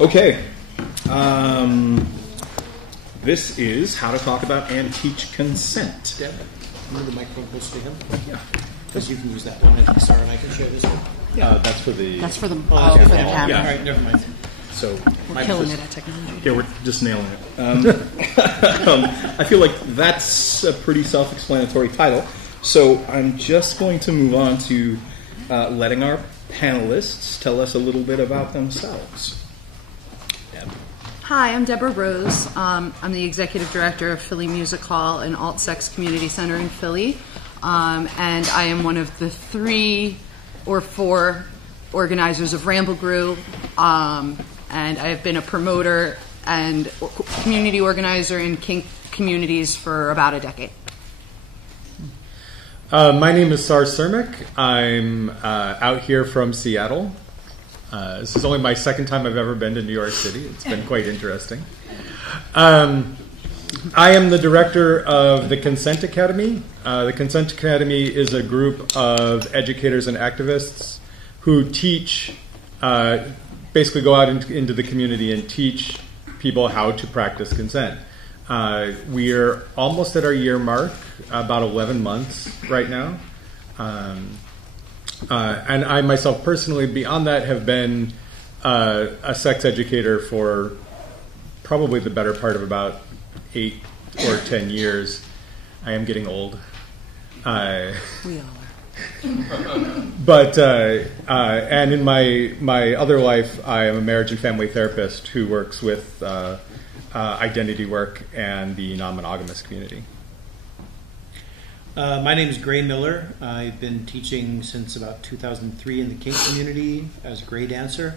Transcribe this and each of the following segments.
Okay. This is how to talk about and teach consent. Deb, move the microphone close to him. Yeah. Because you can use that one. I think Sarah and I can share this one. That's for the... That's for the, Oh, for the yeah. camera. All right, never mind. So We're killing it at technology. Yeah, we're just nailing it. I feel like that's a pretty self-explanatory title. So I'm just going to move on to letting our panelists tell us a little bit about themselves. Hi, I'm Deborah Rose. I'm the executive director of Philly Music Hall and Alt Sex Community Center in Philly. And I am one of the 3 or 4 organizers of Ramble Grew. And I have been a promoter and community organizer in kink communities for about a decade. My name is Sar Cermak. I'm out here from Seattle. This is only my second time I've ever been to New York City. It's been quite interesting. I am the director of the Consent Academy. The Consent Academy is a group of educators and activists who teach, basically go out into the community and teach people how to practice consent. We're almost at our year mark, about 11 months right now. And I myself personally, beyond that, have been a sex educator for probably the better part of about 8 or 10 years. I am getting old. We all are. But and in my other life, I am a marriage and family therapist who works with identity work and the non-monogamous community. My name is Gray Miller. I've been teaching since about 2003 in the kink community as a Gray dancer.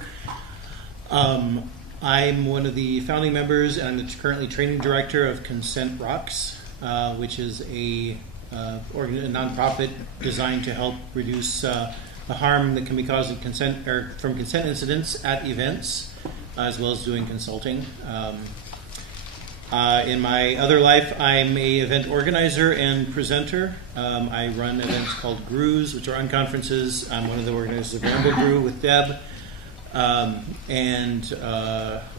I'm one of the founding members and I'm currently training director of Consent Rocks, which is a nonprofit designed to help reduce the harm that can be caused from consent incidents at events, as well as doing consulting. In my other life, I'm a event organizer and presenter. I run events called Grews, which are unconferences. I'm one of the organizers of Ramble Grew with Deb. And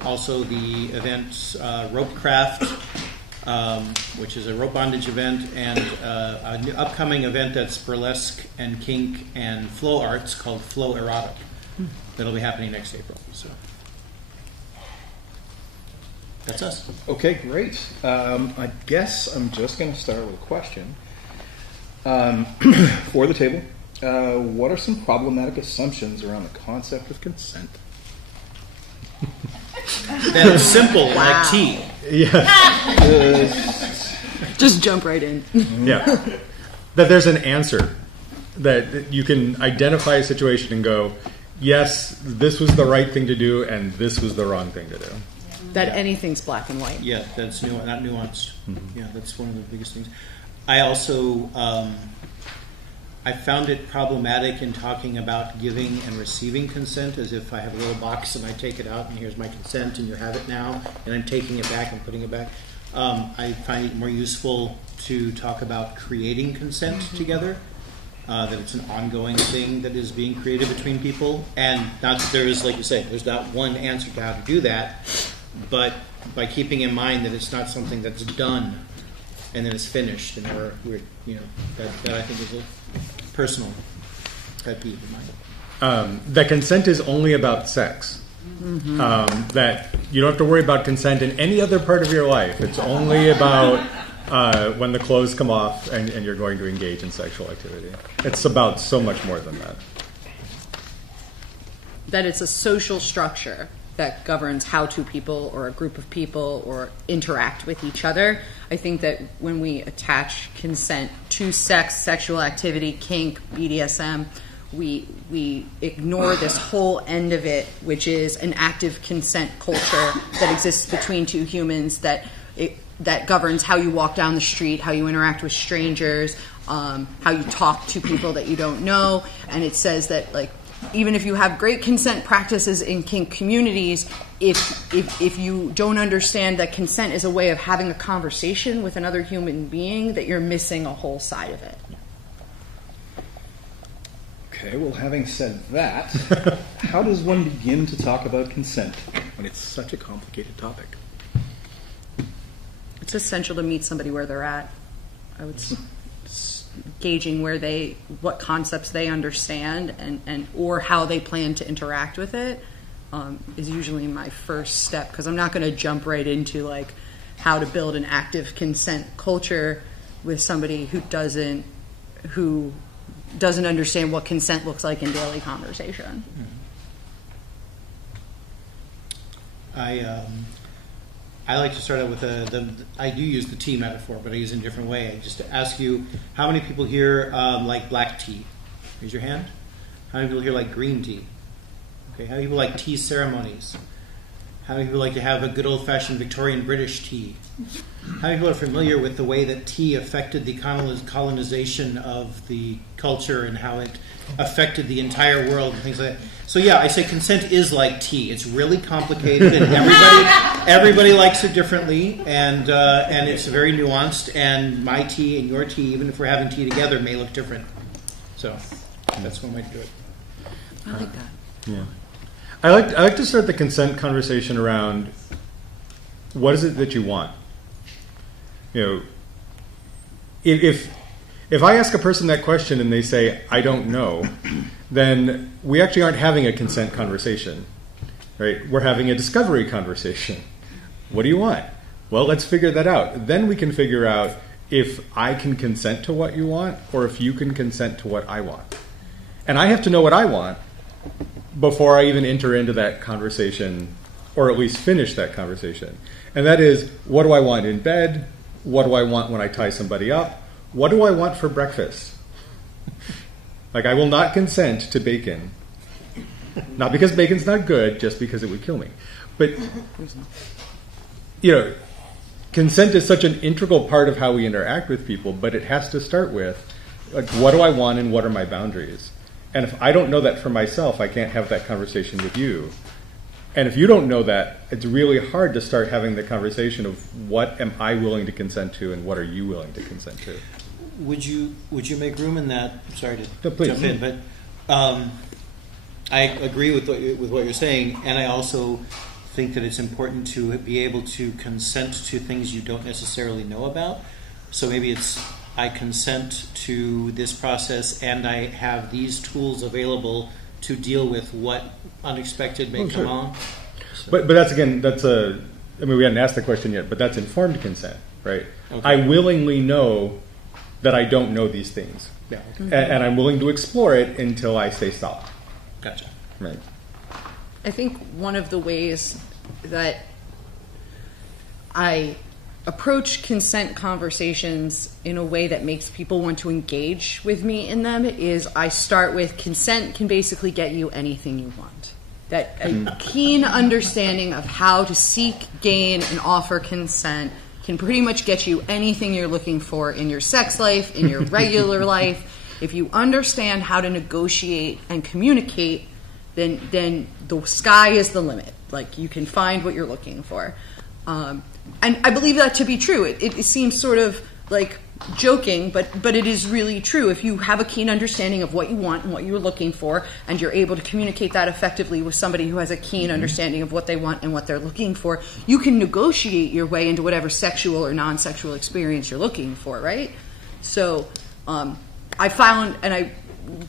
also the event Rope Craft, which is a rope bondage event, and a new upcoming event that's burlesque and kink and flow arts called Flow Erotic. That'll be happening next April. So that's us. Okay, great. I guess I'm just going to start with a question. For the table, what are some problematic assumptions around the concept of consent? That is simple, like tea. Yeah. Just jump right in. Yeah. That there's an answer. That you can identify a situation and go, yes, this was the right thing to do and this was the wrong thing to do. That anything's black and white. Yeah, that's not nuanced. Mm-hmm. Yeah, that's one of the biggest things. I also I found it problematic in talking about giving and receiving consent, as if I have a little box and I take it out and here's my consent and you have it now, and I'm taking it back and putting it back. I find it more useful to talk about creating consent together, that it's an ongoing thing that is being created between people, and not that there is, like you say, there's not one answer to how to do that, but by keeping in mind that it's not something that's done and then it's finished, and we're that I think is a personal pet peeve of mine. That consent is only about sex. Mm-hmm. That you don't have to worry about consent in any other part of your life. It's only about when the clothes come off and you're going to engage in sexual activity. It's about so much more than that. That it's a social structure that governs how two people or a group of people or interact with each other. I think that when we attach consent to sex, sexual activity, kink, BDSM, we ignore this whole end of it, which is an active consent culture that exists between two humans that governs how you walk down the street, how you interact with strangers, how you talk to people that you don't know. And it says that, like, even if you have great consent practices in kink communities, if you don't understand that consent is a way of having a conversation with another human being, that you're missing a whole side of it. Okay, well, having said that, how does one begin to talk about consent? when it's such a complicated topic. It's essential to meet somebody where they're at. I would gauging what concepts they understand and or how they plan to interact with it is usually my first step, because I'm not going to jump right into like how to build an active consent culture with somebody who doesn't understand what consent looks like in daily conversation. I like to start out with I do use the tea metaphor, but I use it in a different way. Just to ask you, how many people here like black tea? Raise your hand. How many people here like green tea? Okay. How many people like tea ceremonies? How many people like to have a good old-fashioned Victorian British tea? How many people are familiar with the way that tea affected the colonization of the culture and how it affected the entire world and things like that? So yeah, I say consent is like tea. It's really complicated, and everybody likes it differently, and it's very nuanced. And my tea and your tea, even if we're having tea together, may look different. So that's one way to do it. I like that. Yeah. I like to start the consent conversation around what is it that you want. You know, if I ask a person that question and they say I don't know, then we actually aren't having a consent conversation, right? We're having a discovery conversation. What do you want? Well, let's figure that out. Then we can figure out if I can consent to what you want or if you can consent to what I want. And I have to know what I want before I even enter into that conversation, or at least finish that conversation. And that is, what do I want in bed? What do I want when I tie somebody up? What do I want for breakfast? Like, I will not consent to bacon. Not because bacon's not good, just because it would kill me. But, you know, consent is such an integral part of how we interact with people, but it has to start with, like, what do I want and what are my boundaries? And if I don't know that for myself, I can't have that conversation with you. And if you don't know that, it's really hard to start having the conversation of what am I willing to consent to and what are you willing to consent to. Would you make room in that? Sorry to No, jump in, but I agree with what you're saying, and I also think that it's important to be able to consent to things you don't necessarily know about. So maybe it's I consent to this process and I have these tools available to deal with what unexpected may come on. So. But that's I mean, we hadn't asked the question yet, but that's informed consent, right? Okay. I willingly know that I don't know these things. Yeah. Okay. And I'm willing to explore it until I say stop. Gotcha. Right. I think one of the ways that I approach consent conversations in a way that makes people want to engage with me in them is I start with consent can basically get you anything you want. That a keen understanding of how to seek, gain, and offer consent can pretty much get you anything you're looking for in your sex life, in your regular life. If you understand how to negotiate and communicate, then the sky is the limit. Like, you can find what you're looking for. And I believe that to be true. It seems sort of like joking, but it is really true. If you have a keen understanding of what you want and what you're looking for, and you're able to communicate that effectively with somebody who has a keen understanding of what they want and what they're looking for, you can negotiate your way into whatever sexual or non-sexual experience you're looking for, right? So I found, and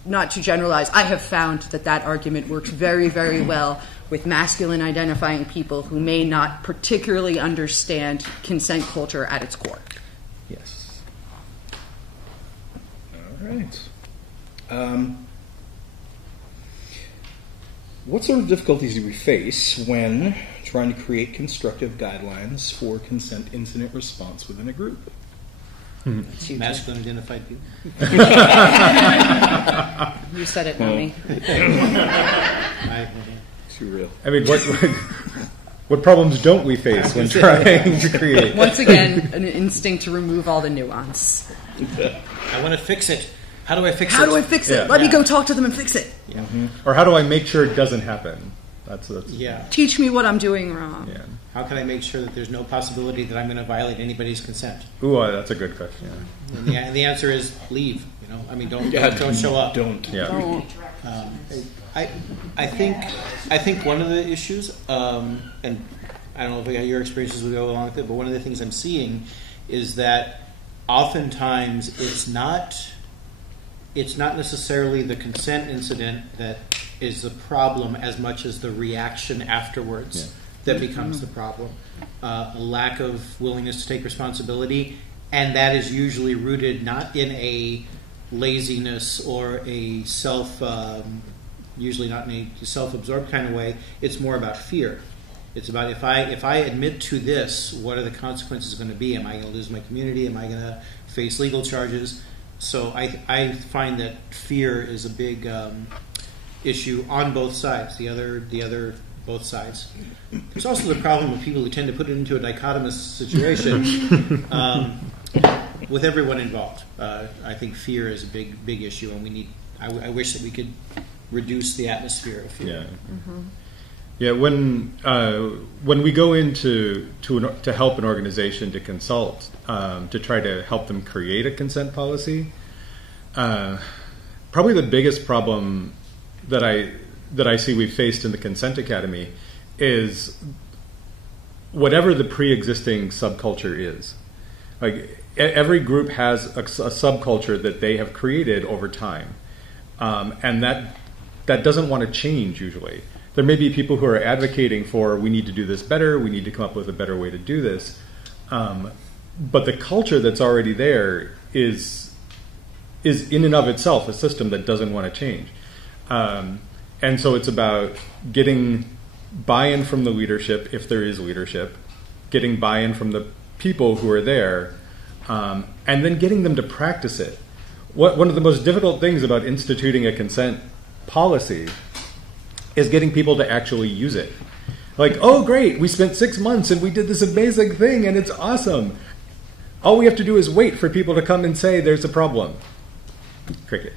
not to generalize, I have found that argument works very, very well with masculine identifying people who may not particularly understand consent culture at its core. Yes. All right. What sort of difficulties do we face when trying to create constructive guidelines for consent incident response within a group? Masculine identified people. You said it, not me. Too real. I mean, what problems don't we face when trying to create? Once again, an instinct to remove all the nuance. I want to fix it. How do I fix it? How do I fix it? Yeah. Let me go talk to them and fix it. Yeah. Mm-hmm. Or how do I make sure it doesn't happen? That's yeah. Teach me what I'm doing wrong. Yeah. How can I make sure that there's no possibility that I'm going to violate anybody's consent? Ooh, that's a good question. And the answer is leave. I mean, don't show up. Don't. Yeah. I think one of the issues, and I don't know if your experiences will go along with it, but one of the things I'm seeing is that oftentimes it's not necessarily the consent incident that is the problem as much as the reaction afterwards that becomes the problem. A lack of willingness to take responsibility, and that is usually rooted not in a laziness or a usually not in a self-absorbed kind of way. It's more about fear. It's about if I admit to this, what are the consequences going to be? Am I going to lose my community? Am I going to face legal charges? So I find that fear is a big issue on both sides. The other both sides. There's also the problem with people who tend to put it into a dichotomous situation with everyone involved. I think fear is a big issue, and I wish that we could reduce the atmosphere of fear. Yeah. Mm-hmm. Yeah, when we go in to help an organization to consult, to try to help them create a consent policy, probably the biggest problem that I see we've faced in the Consent Academy is whatever the pre-existing subculture is. Like every group has a subculture that they have created over time, and that doesn't want to change usually. There may be people who are advocating for we need to do this better, we need to come up with a better way to do this. But the culture that's already there is in and of itself a system that doesn't want to change. And so it's about getting buy-in from the leadership, if there is leadership, getting buy-in from the people who are there, and then getting them to practice it. One of the most difficult things about instituting a consent policy is getting people to actually use it. Like, oh great, we spent 6 months and we did this amazing thing and it's awesome. All we have to do is wait for people to come and say there's a problem. Crickets.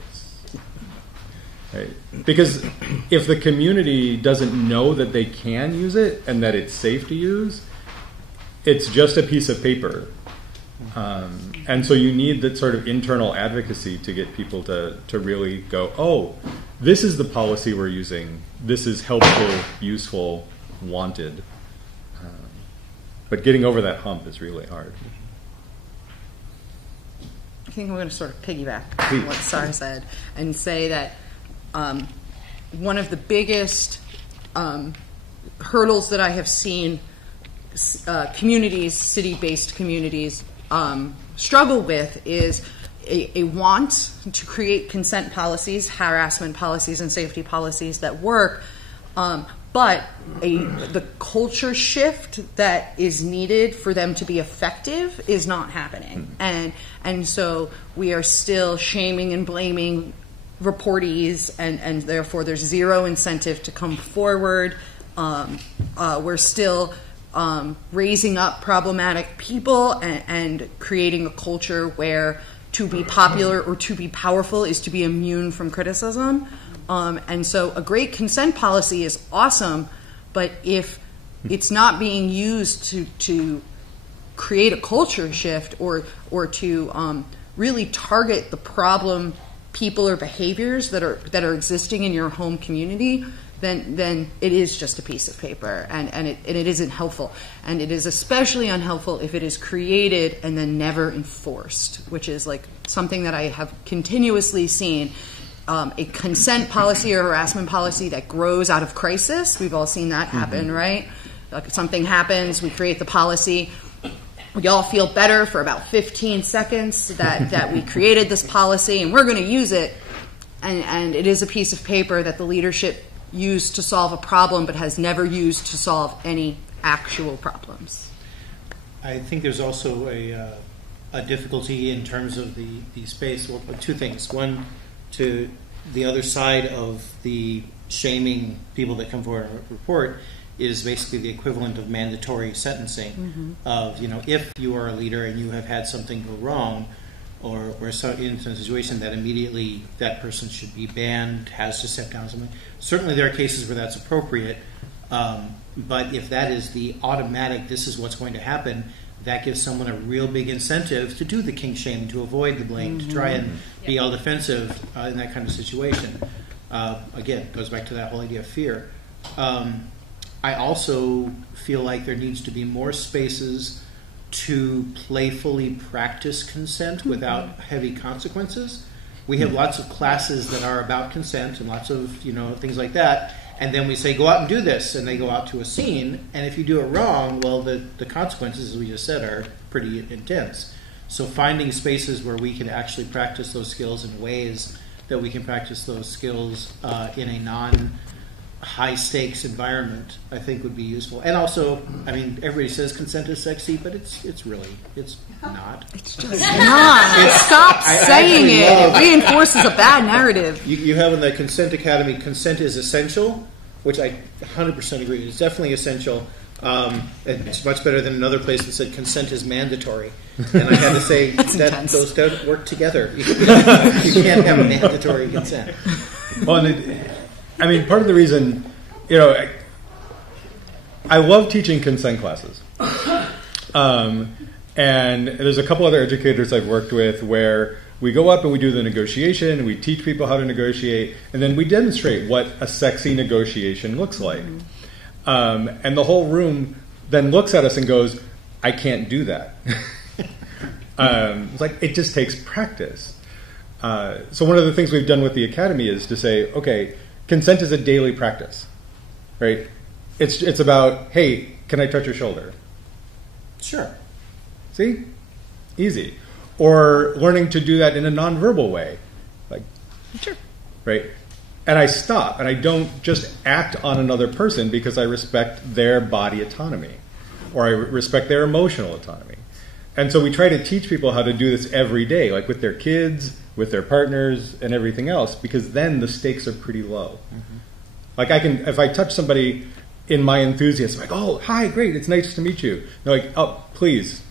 Right? Because if the community doesn't know that they can use it and that it's safe to use, it's just a piece of paper. And so you need that sort of internal advocacy to get people to really go, oh, this is the policy we're using. This is helpful, useful, wanted. But getting over that hump is really hard. I think I'm going to sort of piggyback on what Sarah said and say that one of the biggest hurdles that I have seen communities, city-based communities, struggle with is a want to create consent policies, harassment policies, and safety policies that work, but the culture shift that is needed for them to be effective is not happening. And so we are still shaming and blaming reportees, and therefore there's zero incentive to come forward. We're still raising up problematic people and creating a culture where to be popular or to be powerful is to be immune from criticism. And so a great consent policy is awesome, but if it's not being used to create a culture shift or to really target the problem people or behaviors that are existing in your home community, then it is just a piece of paper, and it isn't helpful. And it is especially unhelpful if it is created and then never enforced, which is like something that I have continuously seen. A consent policy or harassment policy that grows out of crisis. We've all seen that happen, right? Like something happens, we create the policy. We all feel better for about 15 seconds that we created this policy and we're going to use it. And it is a piece of paper that the leadership used to solve a problem but has never used to solve any actual problems. I think there's also a difficulty in terms of the space. Well, two things. One, to the other side of the shaming people that come forward and report is basically the equivalent of mandatory sentencing of, if you are a leader and you have had something go wrong or so in some situation that immediately that person should be banned, has to step down something. Certainly there are cases where that's appropriate, but if that is the automatic, this is what's going to happen, that gives someone a real big incentive to do the kink shame, to avoid the blame, to try and be all defensive in that kind of situation. Again, it goes back to that whole idea of fear. I also feel like there needs to be more spaces to playfully practice consent without heavy consequences. We have lots of classes that are about consent and lots of things like that, and then we say go out and do this, and they go out to a scene, and if you do it wrong, well, the consequences, as we just said, are pretty intense. So finding spaces where we can actually practice those skills in ways that we can practice those skills in a non-high stakes environment, I think would be useful. And also, I mean, everybody says consent is sexy, but it's not. It's just not. Stop saying it. It reinforces a bad narrative. You have in the Consent Academy, consent is essential, which I 100% agree. It's definitely essential. It's much better than another place that said consent is mandatory. And I had to say that those don't work together. You can't have mandatory consent. Well, part of the reason, I love teaching consent classes. And there's a couple other educators I've worked with where we go up and we do the negotiation, we teach people how to negotiate, and then we demonstrate what a sexy negotiation looks like. And the whole room then looks at us and goes, I can't do that. It's like, it just takes practice. So one of the things we've done with the Academy is to say, okay, consent is a daily practice, right? It's about, hey, can I touch your shoulder? Sure. See? Easy. Or learning to do that in a nonverbal way. Like, sure. Right? And I stop, and I don't just act on another person because I respect their body autonomy, or I respect their emotional autonomy. And so we try to teach people how to do this every day, like with their kids, with their partners, and everything else, because then the stakes are pretty low. Mm-hmm. Like if I touch somebody in my enthusiasm, like, oh, hi, great, it's nice to meet you. They're like, oh, please,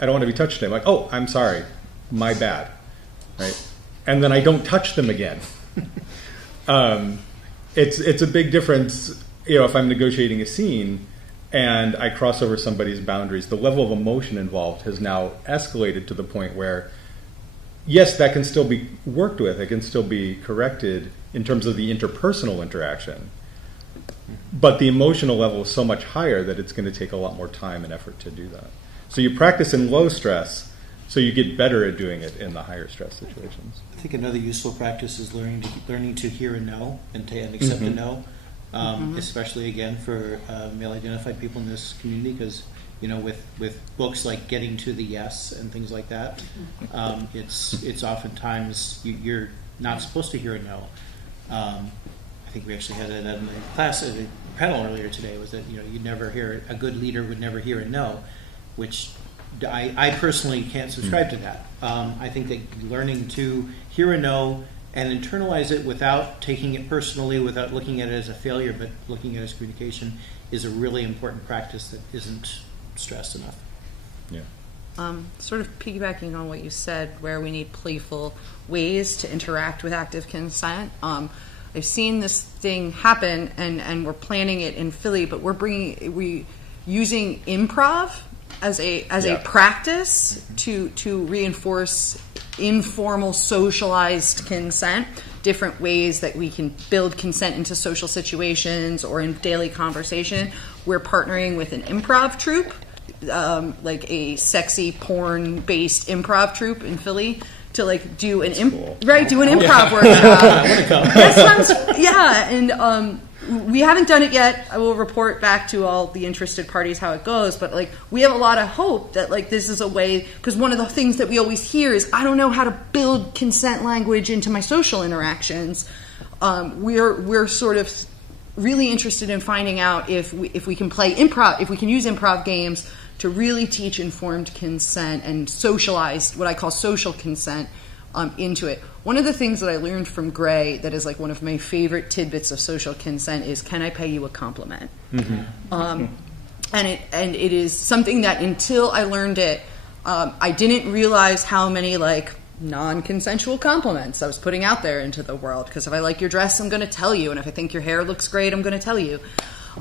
I don't want to be touched. I'm like, oh, I'm sorry, my bad, right? And then I don't touch them again. It's a big difference, if I'm negotiating a scene and I cross over somebody's boundaries. The level of emotion involved has now escalated to the point where, yes, that can still be worked with, it can still be corrected in terms of the interpersonal interaction, but the emotional level is so much higher that it's going to take a lot more time and effort to do that. So you practice in low stress, so you get better at doing it in the higher stress situations. I think another useful practice is learning to hear a no and accept a no, especially again for male-identified people in this community, because with books like Getting to the Yes and things like that, it's oftentimes you're not supposed to hear a no. I think we actually had it in the class, a panel earlier today, was that you'd never hear, a good leader would never hear a no, which I personally can't subscribe to that. I think that learning to hear a no and internalize it without taking it personally, without looking at it as a failure, but looking at it as communication, is a really important practice that isn't stressed enough. Yeah. Sort of piggybacking on what you said, where we need playful ways to interact with active consent. I've seen this thing happen, and we're planning it in Philly, but we using improv as a practice to reinforce informal socialized consent, different ways that we can build consent into social situations or in daily conversation. We're partnering with an improv troupe, like a sexy porn-based improv troupe in Philly, to do an improv workshop. That sounds, and we haven't done it yet. I will report back to all the interested parties how it goes, but we have a lot of hope that this is a way, because one of the things that we always hear is, I don't know how to build consent language into my social interactions. We're sort of really interested in finding out if we can play improv, if we can use improv games to really teach informed consent and socialize what I call social consent into it. One of the things that I learned from Gray that is one of my favorite tidbits of social consent is, can I pay you a compliment? Mm-hmm. And it is something that until I learned it, I didn't realize how many non-consensual compliments I was putting out there into the world. Because if I like your dress, I'm going to tell you, and if I think your hair looks great, I'm going to tell you.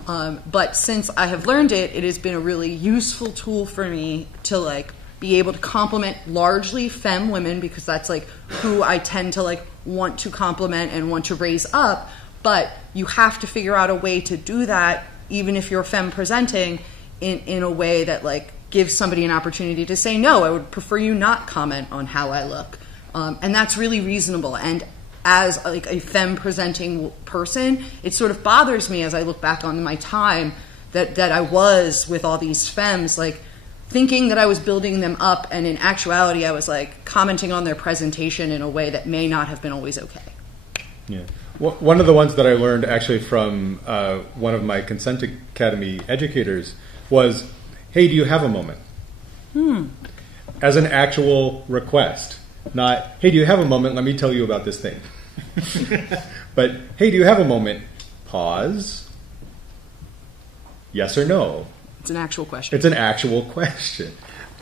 But since I have learned it, it has been a really useful tool for me to like be able to compliment largely femme women, because that's like who I tend to like want to compliment and want to raise up. But you have to figure out a way to do that, even if you're femme presenting, in a way that like gives somebody an opportunity to say, no, I would prefer you not comment on how I look. And that's really reasonable. And as like a femme presenting person, it sort of bothers me as I look back on my time that I was with all these femmes, like thinking that I was building them up, and in actuality I was like commenting on their presentation in a way that may not have been always okay. Yeah. One of the ones that I learned actually from one of my Consent Academy educators was, hey, do you have a moment? As an actual request. Not, hey, do you have a moment? Let me tell you about this thing. But, hey, do you have a moment? Pause. Yes or no? It's an actual question. It's an actual question.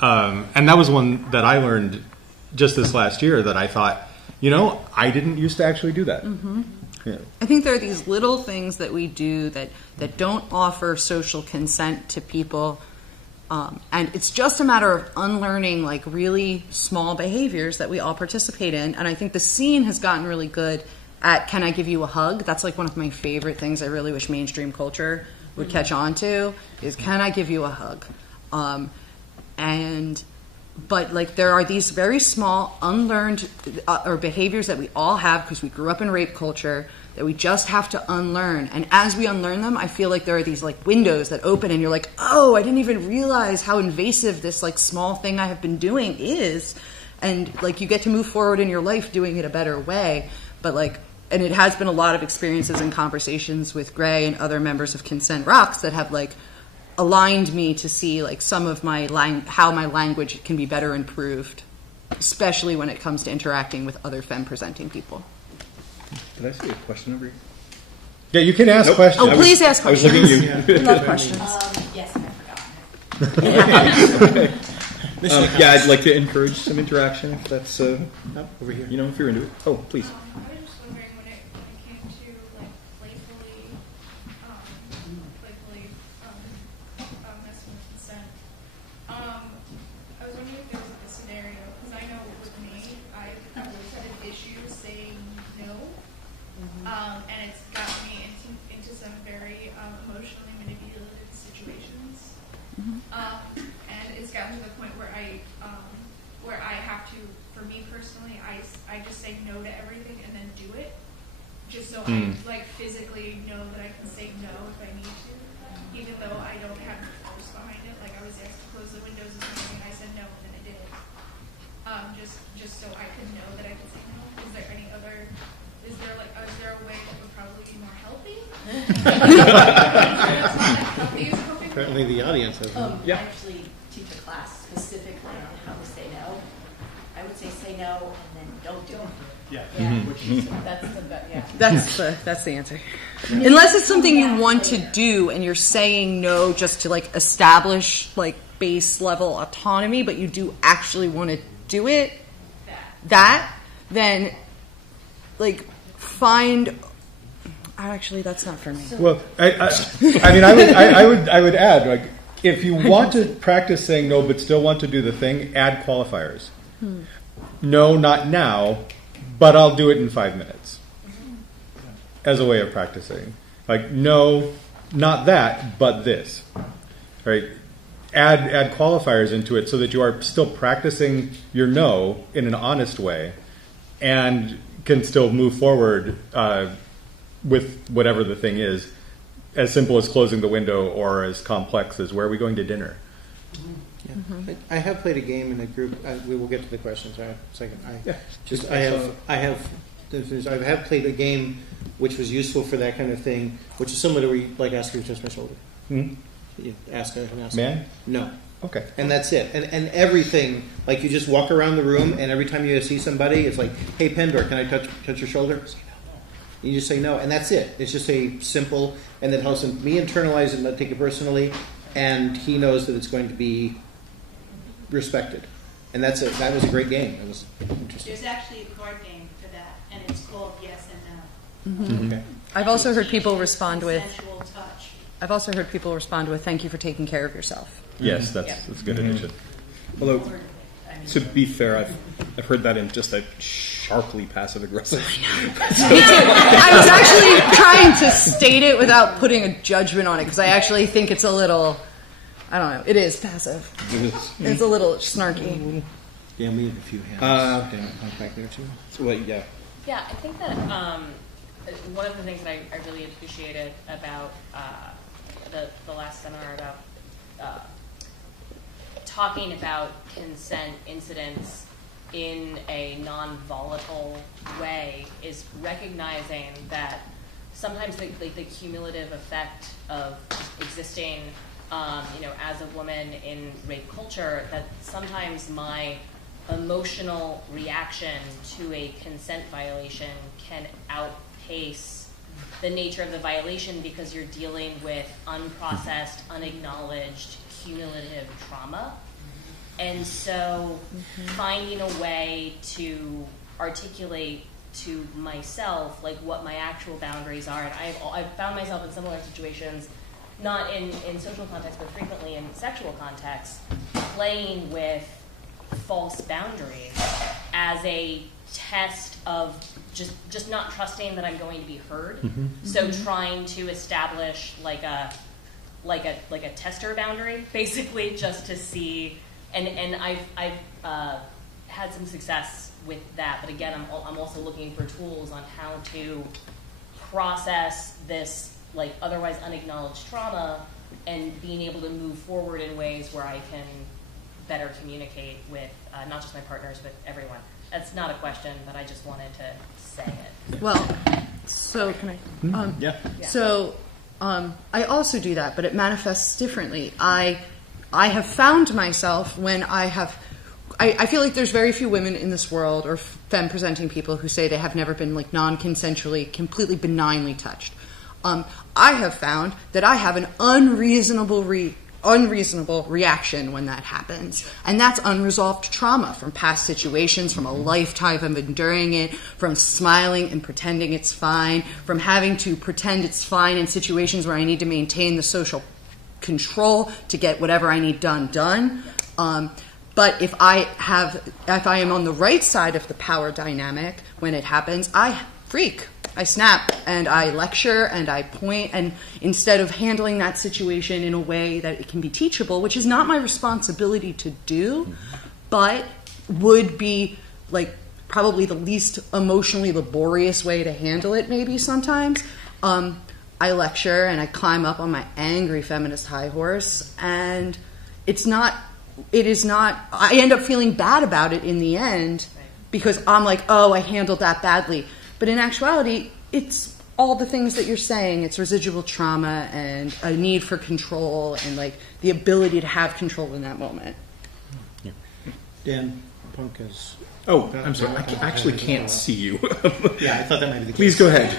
And that was one that I learned just this last year that I thought, I didn't used to actually do that. Mm-hmm. Yeah. I think there are these little things that we do that don't offer social consent to people. And it's just a matter of unlearning like really small behaviors that we all participate in. And I think the scene has gotten really good at, can I give you a hug? That's like one of my favorite things I really wish mainstream culture would catch on to, is can I give you a hug? But like there are these very small unlearned or behaviors that we all have because we grew up in rape culture that we just have to unlearn. And as we unlearn them, I feel like there are these like windows that open and you're like, oh, I didn't even realize how invasive this like small thing I have been doing is. And like you get to move forward in your life doing it a better way. But like, and it has been a lot of experiences and conversations with Gray and other members of Consent Rocks that have like aligned me to see like some of my how my language can be better improved, especially when it comes to interacting with other femme presenting people. Did I see a question over here? Yeah, you can ask questions. Oh, please ask questions. I was looking at you. I love questions. Yes, I forgot. Yeah, I'd like to encourage some interaction if that's over here. If you're into it. Oh, please. I was just wondering when it came to like playfully messing with consent. I was wondering if there was like a scenario, because I know with me, I've always had an issue saying no, and it's got me into some very emotionally manipulative situations, and it's gotten to the point where I have to, for me personally, I just say no to everything and then do it, just so I like physically know that I can say no if I need to, even though I don't have the force behind it. Like I was asked to close the windows this morning, I said no, and then I did it. Just so I could know that I could say no. Is there a way that would probably be more healthy? Apparently the audience has one. I actually teach a class specifically on how to say no. I would say no and then don't do it. That's the answer. Unless it's something you want to do and you're saying no just to like establish like base level autonomy, but you do actually want to do it, then like find. Actually, that's not for me. Well, I would add, like, if you want to practice saying no but still want to do the thing, add qualifiers. No, not now, but I'll do it in 5 minutes. As a way of practicing. Like, no, not that, but this. Right? Add qualifiers into it so that you are still practicing your no in an honest way and can still move forward with whatever the thing is, as simple as closing the window or as complex as where are we going to dinner. I have played a game in a group. We will get to the questions in a second. I have played a game which was useful for that kind of thing, which is similar to where you like ask her to touch my shoulder. You ask her. Man? No. Okay. And that's it. And everything, like you just walk around the room, and every time you see somebody, it's like, hey, Pendor, can I touch your shoulder? Say no. You just say no, and that's it. It's just a simple, and that helps me internalize it, not take it personally, and he knows that it's going to be respected. And that's it. That was a great game. It was interesting. There's actually a card game for that, and it's called Yes and No. Okay. I've also heard people respond with Sensual touch. I've also heard people respond with "Thank you for taking care of yourself." Yes, that's a good addition. Although, to be fair, I've heard that in just a sharply passive aggressive. I was actually trying to state it without putting a judgment on it because I actually think it's a little, I don't know, it is passive. It's a little snarky. Dan, we have a few hands down back there too. Well, yeah. Yeah, I think that one of the things that I really appreciated about the last seminar about talking about consent incidents in a non-volatile way is recognizing that sometimes the cumulative effect of existing, as a woman in rape culture, that sometimes my emotional reaction to a consent violation can outpace the nature of the violation because you're dealing with unprocessed, unacknowledged, cumulative trauma. And so finding a way to articulate to myself like what my actual boundaries are, and I've found myself in similar situations, not in social context, but frequently in sexual context, playing with false boundaries as a test of just not trusting that I'm going to be heard. So trying to establish like a tester boundary, basically, just to see. And I've had some success with that, but again, I'm also looking for tools on how to process this like otherwise unacknowledged trauma and being able to move forward in ways where I can better communicate with not just my partners, but everyone. That's not a question, but I just wanted to say it. Well, so can I? Yeah. So I also do that, but it manifests differently. I have found myself when I feel like there's very few women in this world or femme-presenting people who say they have never been like non-consensually, completely benignly touched. I have found that I have an unreasonable reaction when that happens. And that's unresolved trauma from past situations, from a lifetime of enduring it, from smiling and pretending it's fine, from having to pretend it's fine in situations where I need to maintain the social control to get whatever I need done. But if I am on the right side of the power dynamic when it happens, I freak. I snap and I lecture and I point, and instead of handling that situation in a way that it can be teachable, which is not my responsibility to do, but would be like probably the least emotionally laborious way to handle it maybe sometimes, I lecture and I climb up on my angry feminist high horse, and it is not, I end up feeling bad about it in the end because I'm like, oh, I handled that badly. But in actuality, it's all the things that you're saying. It's residual trauma and a need for control and like the ability to have control in that moment. Yeah. Dan Punk is... Oh, I'm sorry. I actually can't see you. Yeah, I thought that might be the case. Please go ahead.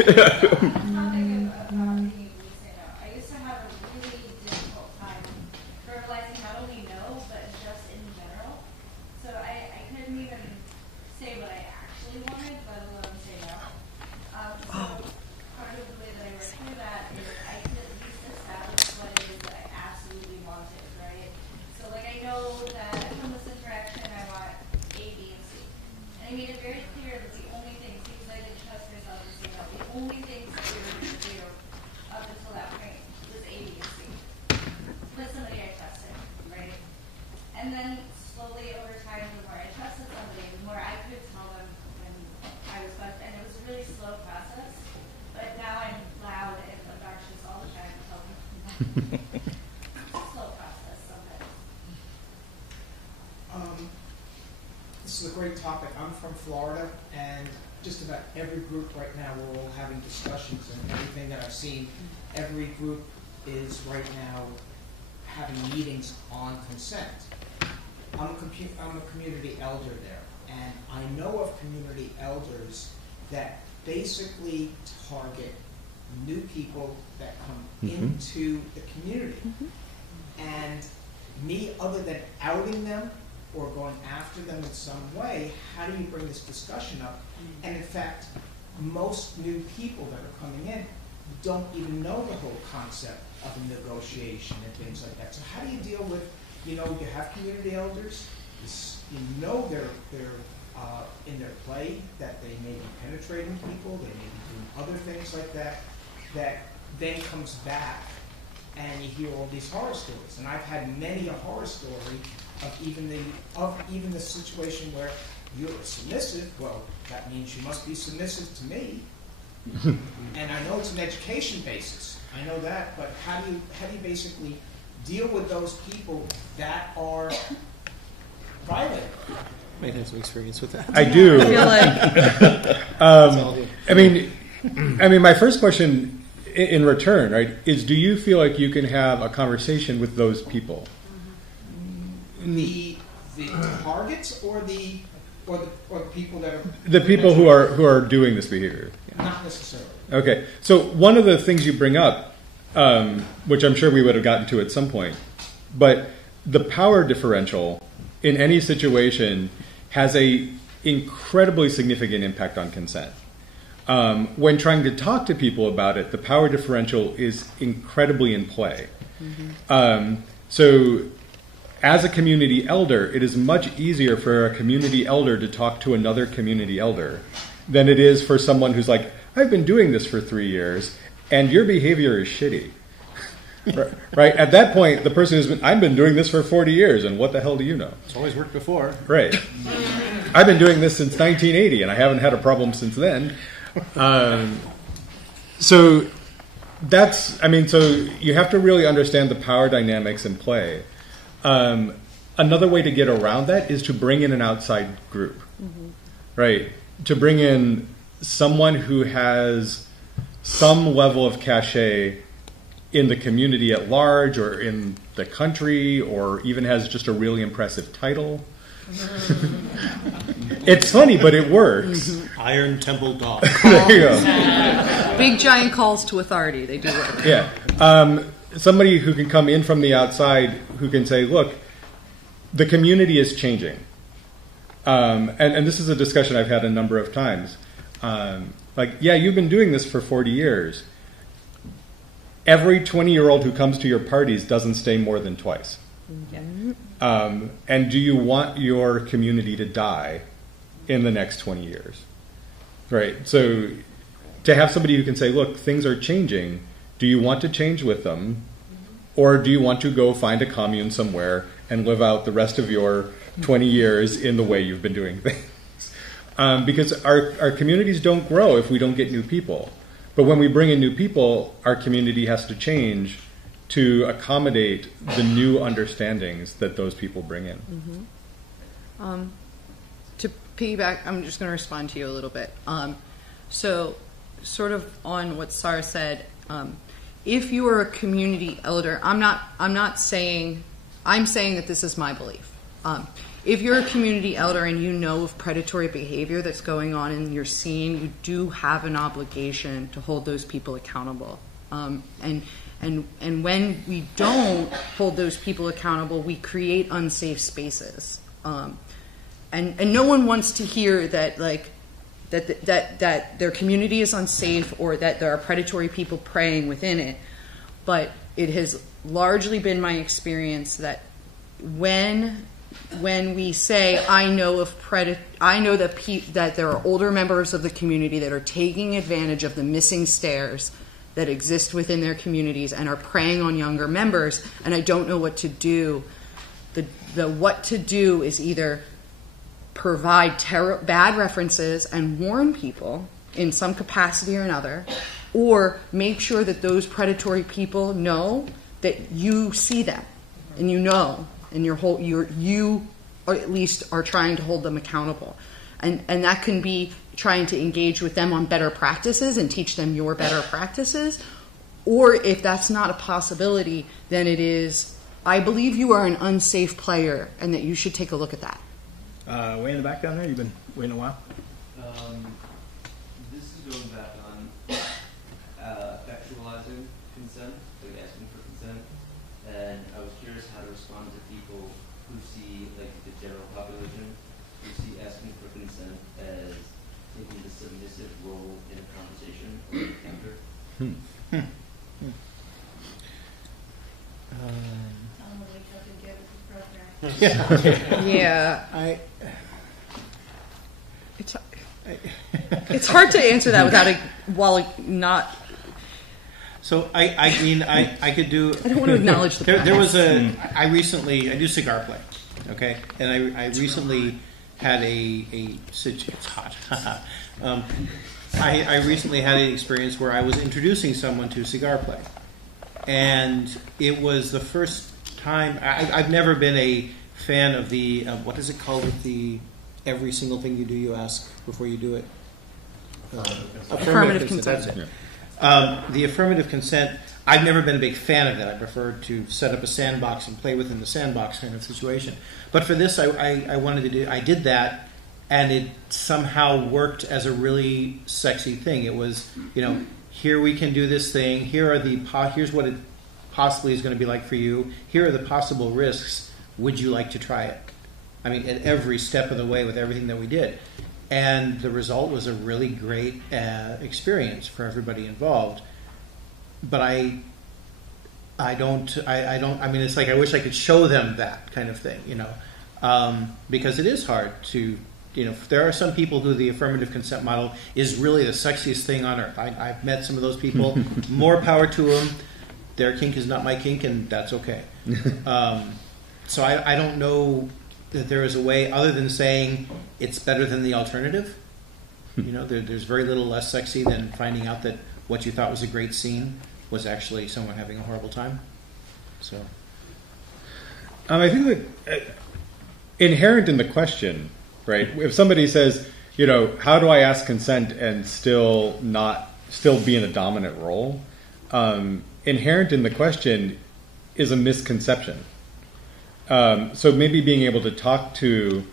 This is a great topic. I'm from Florida, and just about every group right now, we're all having discussions, and everything that I've seen, every group is right now having meetings on consent. I'm a community elder there, and I know of community elders that basically target new people that come into the community. And me, other than outing them or going after them in some way, how do you bring this discussion up? And in fact, most new people that are coming in don't even know the whole concept of a negotiation and things like that. So how do you deal with, you have community elders, they're in their play, that they may be penetrating people, they may be doing other things like that, that then comes back and you hear all these horror stories. And I've had many a horror story of even the situation where you're submissive. Well, that means you must be submissive to me. And I know it's an education basis. I know that, but how do you basically deal with those people that are violent? Might have some experience with that. I do. I feel I mean, my first question in return, right, is do you feel like you can have a conversation with those people? The targets or the people that are the people who are doing this behavior? Not necessarily. Okay, so one of the things you bring up, which I'm sure we would have gotten to at some point, but the power differential in any situation has a incredibly significant impact on consent. When trying to talk to people about it, the power differential is incredibly in play. So as a community elder, it is much easier for a community elder to talk to another community elder than it is for someone who's like, I've been doing this for 3 years, and your behavior is shitty. Right? At that point, the person who's I've been doing this for 40 years, and what the hell do you know? It's always worked before. Right. I've been doing this since 1980, and I haven't had a problem since then. So you have to really understand the power dynamics in play. Another way to get around that is to bring in an outside group, right? To bring in someone who has some level of cachet in the community at large or in the country or even has just a really impressive title. It's funny, but it works. Iron Temple Dog. There you go. Big giant calls to authority. They do work. Yeah. Somebody who can come in from the outside who can say, look, the community is changing. And this is a discussion I've had a number of times. You've been doing this for 40 years. Every 20-year-old who comes to your parties doesn't stay more than twice. And do you want your community to die in the next 20 years? Right. So to have somebody who can say, look, things are changing. Do you want to change with them? Or do you want to go find a commune somewhere and live out the rest of your 20 years in the way you've been doing things? Because our communities don't grow if we don't get new people. But when we bring in new people, our community has to change to accommodate the new understandings that those people bring in. To piggyback, I'm just going to respond to you a little bit. So sort of on what Sarah said, if you are a community elder, I'm saying that this is my belief. If you're a community elder and you know of predatory behavior that's going on in your scene, you do have an obligation to hold those people accountable. And when we don't hold those people accountable, we create unsafe spaces. And no one wants to hear that that their community is unsafe or that there are predatory people preying within it. But it has largely been my experience that when we say, I know that there are older members of the community that are taking advantage of the missing stairs that exist within their communities and are preying on younger members, and I don't know what to do. The what to do is either provide bad references and warn people in some capacity or another, or make sure that those predatory people know that you see them and you know, and you or at least are trying to hold them accountable. And that can be trying to engage with them on better practices and teach them your better practices. Or if that's not a possibility, then it is, I believe you are an unsafe player and that you should take a look at that. Way in the back down there, you've been waiting a while. This is going back on actualizing consent, like asking for consent. And I was curious how to respond to people who see, like the general population, who see asking for consent as taking the submissive role in a conversation or an encounter. Yeah. It's hard to answer that without while not. So I mean I could do. I don't want to acknowledge the. There was I do cigar play, okay, and I recently had it's hot. I recently had an experience where I was introducing someone to cigar play, and it was the first time. I've never been a fan of the what is it called with the every single thing you do you ask before you do it. Affirmative consent. That's it. The affirmative consent, I've never been a big fan of that. I prefer to set up a sandbox and play within the sandbox kind of situation. But for this, I wanted to do. I did that, and it somehow worked as a really sexy thing. It was, here we can do this thing. Here's what it possibly is going to be like for you. Here are the possible risks. Would you like to try it? I mean, at every step of the way with everything that we did. And the result was a really great experience for everybody involved. But I mean, it's like I wish I could show them that kind of thing, because it is hard to, there are some people who the affirmative consent model is really the sexiest thing on earth. I've met some of those people. More power to them. Their kink is not my kink, and that's okay. So I don't know that there is a way other than saying it's better than the alternative. There's very little less sexy than finding out that what you thought was a great scene was actually someone having a horrible time. So, I think that inherent in the question, right? If somebody says, how do I ask consent and still be in a dominant role? Inherent in the question is a misconception. So maybe being able to talk to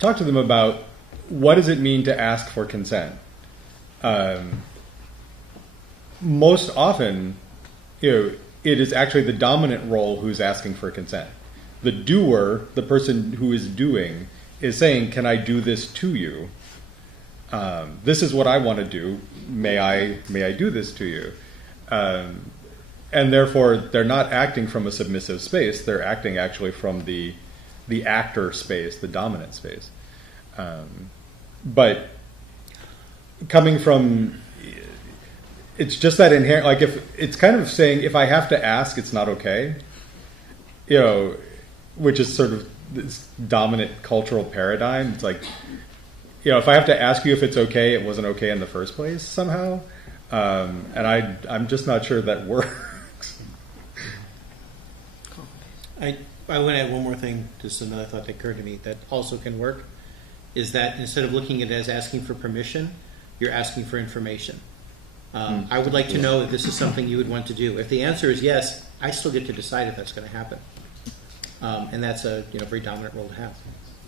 them about what does it mean to ask for consent. Most often, it is actually the dominant role who's asking for consent. The doer, the person who is doing, is saying, "Can I do this to you? This is what I want to do. May I do this to you?" And therefore, they're not acting from a submissive space. They're acting actually from the actor space, the dominant space. But coming from, it's just that inherent. Like if it's kind of saying, if I have to ask, it's not okay. Which is sort of this dominant cultural paradigm. It's like, if I have to ask you if it's okay, it wasn't okay in the first place somehow. And I'm just not sure that works. I want to add one more thing, just another thought that occurred to me that also can work, is that instead of looking at it as asking for permission, you're asking for information. I would like to know if this is something you would want to do. If the answer is yes, I still get to decide if that's going to happen. And that's a very dominant role to have.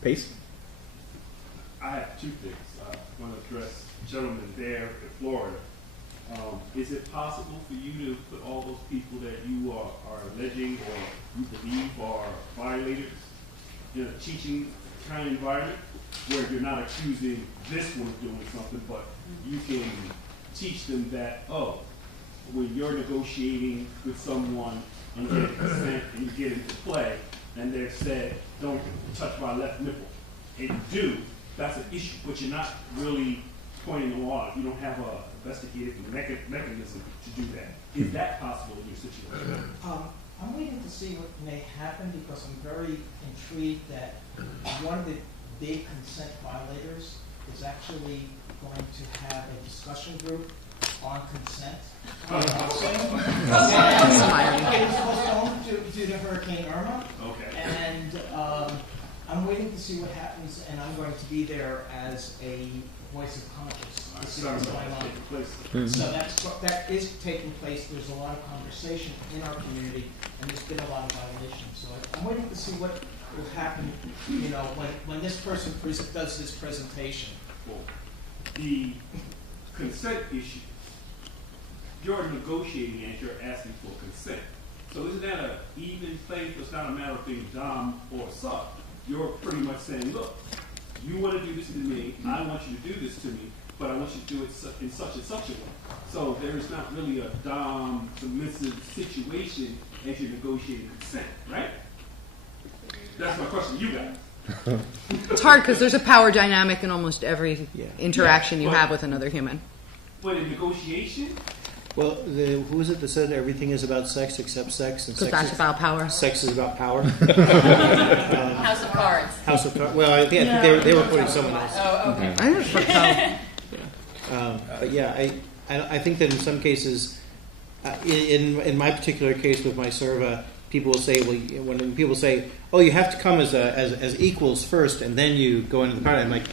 Pace? I have two things. I want to address the gentleman there in Florida. Is it possible for you to put all those people that you are alleging or you believe are violators in a teaching kind of environment where you're not accusing this one of doing something, but you can teach them that, when you're negotiating with someone and get consent and you get into play and they're said, don't touch my left nipple, and you do, that's an issue, but you're not really pointing them on. You don't have a investigative mechanism to do that. Is that possible in your situation? I'm waiting to see what may happen because I'm very intrigued that one of the big consent violators is actually going to have a discussion group on consent. It was postponed due to Hurricane Irma. Okay. And I'm waiting to see what happens, and I'm going to be there as a voice of conscience to see what's going on. So that is taking place. There's a lot of conversation in our community, and there's been a lot of violations. So I'm waiting to see what will happen, when this person does this presentation. Well, the consent issue, you're negotiating and you're asking for consent. So isn't that an even play? It's not a matter of being dom or sub. You're pretty much saying, look, you want to do this to me, I want you to do this to me, but I want you to do it in such and such a way. So there is not really a dom submissive situation as you're negotiating consent, right? That's my question to you guys. It's hard because there's a power dynamic in almost every interaction you but- have with another human. But in negotiation, Well, who was it that said everything is about sex except sex? And Because that's about power. sex is about power. House of Cards. House of Cards. Well, I think they were quoting someone else. Oh, okay. I don't know how. But yeah, I think that in some cases, in my particular case with my serva, people will say, well, when people say, oh, you have to come as equals first, and then you go into the party. I'm like,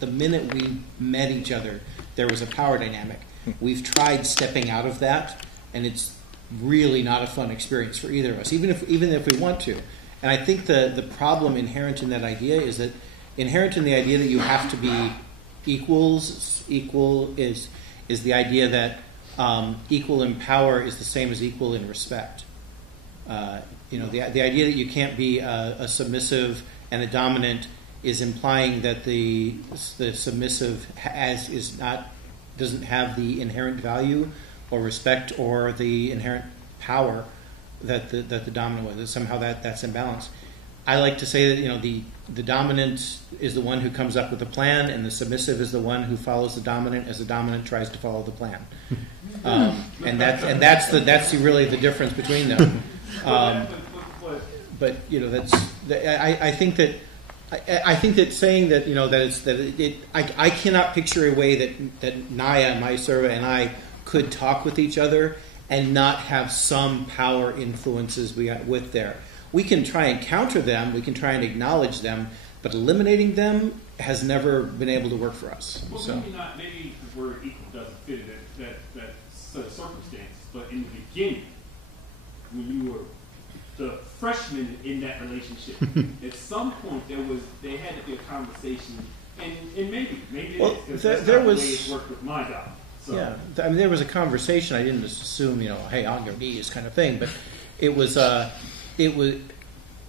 the minute we met each other, there was a power dynamic. We've tried stepping out of that, and it's really not a fun experience for either of us, even if we want to. And I think the problem inherent in that idea is that inherent in the idea that you have to be equal is the idea that equal in power is the same as equal in respect. The idea that you can't be a submissive and a dominant is implying that the submissive doesn't have the inherent value or respect or the inherent power that the dominant was. That somehow that's imbalanced. I like to say that the dominant is the one who comes up with the plan, and the submissive is the one who follows the dominant as the dominant tries to follow the plan. And that's really the difference between them. But I think that saying that I cannot picture a way that Naya, my serva, and I could talk with each other and not have some power influences with there. We can try and counter them, we can try and acknowledge them, but eliminating them has never been able to work for us. well, So. maybe the word equal doesn't fit in that set of circumstances, but in the beginning, when you were the freshman in that relationship, at some point there had to be a conversation, and maybe Well, because there that's not was- the way it's worked with my job. So. Yeah, I mean, there was a conversation. I didn't just assume, hey, on your knees kind of thing, but it was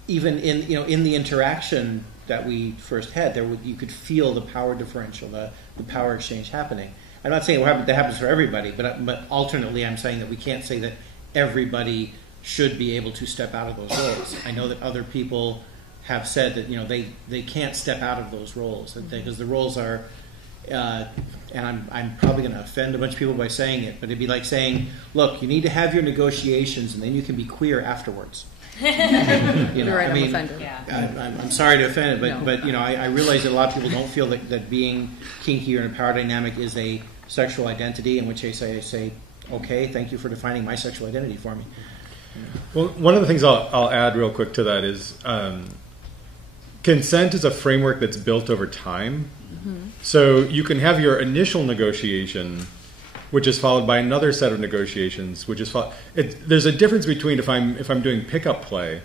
even in the interaction that we first had, you could feel the power differential, the power exchange happening. I'm not saying that happens for everybody, but alternately, I'm saying that we can't say that everybody should be able to step out of those roles. I know that other people have said that they can't step out of those roles because the roles are. And I'm probably going to offend a bunch of people by saying it, but it'd be like saying, look, you need to have your negotiations, and then you can be queer afterwards. You're right, I'm offended. Yeah. I'm sorry to offend it, but No. I realize that a lot of people don't feel that being kinky or in a power dynamic is a sexual identity, in which I say, okay, thank you for defining my sexual identity for me. Well, one of the things I'll add real quick to that is consent is a framework that's built over time. Mm-hmm. So you can have your initial negotiation, which is followed by another set of negotiations, which is followed. There's a difference between if I'm doing pickup play,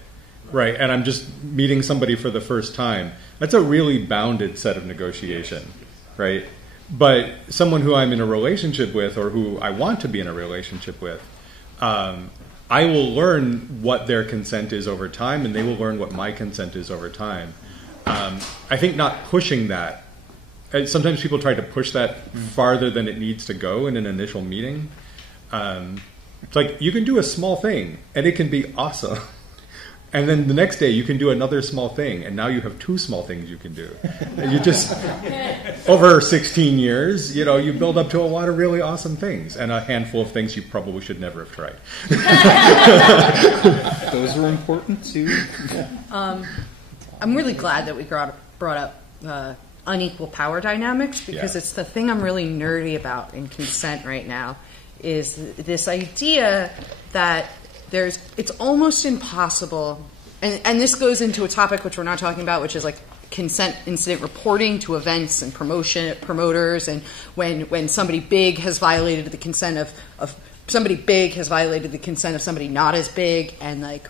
right, and I'm just meeting somebody for the first time. That's a really bounded set of negotiation, right? But someone who I'm in a relationship with, or who I want to be in a relationship with, I will learn what their consent is over time, and they will learn what my consent is over time. I think not pushing that. Sometimes people try to push that farther than it needs to go in an initial meeting. It's like you can do a small thing, and it can be awesome. And then the next day you can do another small thing, and now you have two small things you can do. And you just, over 16 years, you build up to a lot of really awesome things, and a handful of things you probably should never have tried. Those were important too. I'm really glad that we brought up unequal power dynamics because it's the thing I'm really nerdy about in consent right now is this idea that it's almost impossible, and this goes into a topic which we're not talking about, which is like consent incident reporting to events and promoters, and when somebody big has violated the consent of somebody big has violated the consent of somebody not as big, and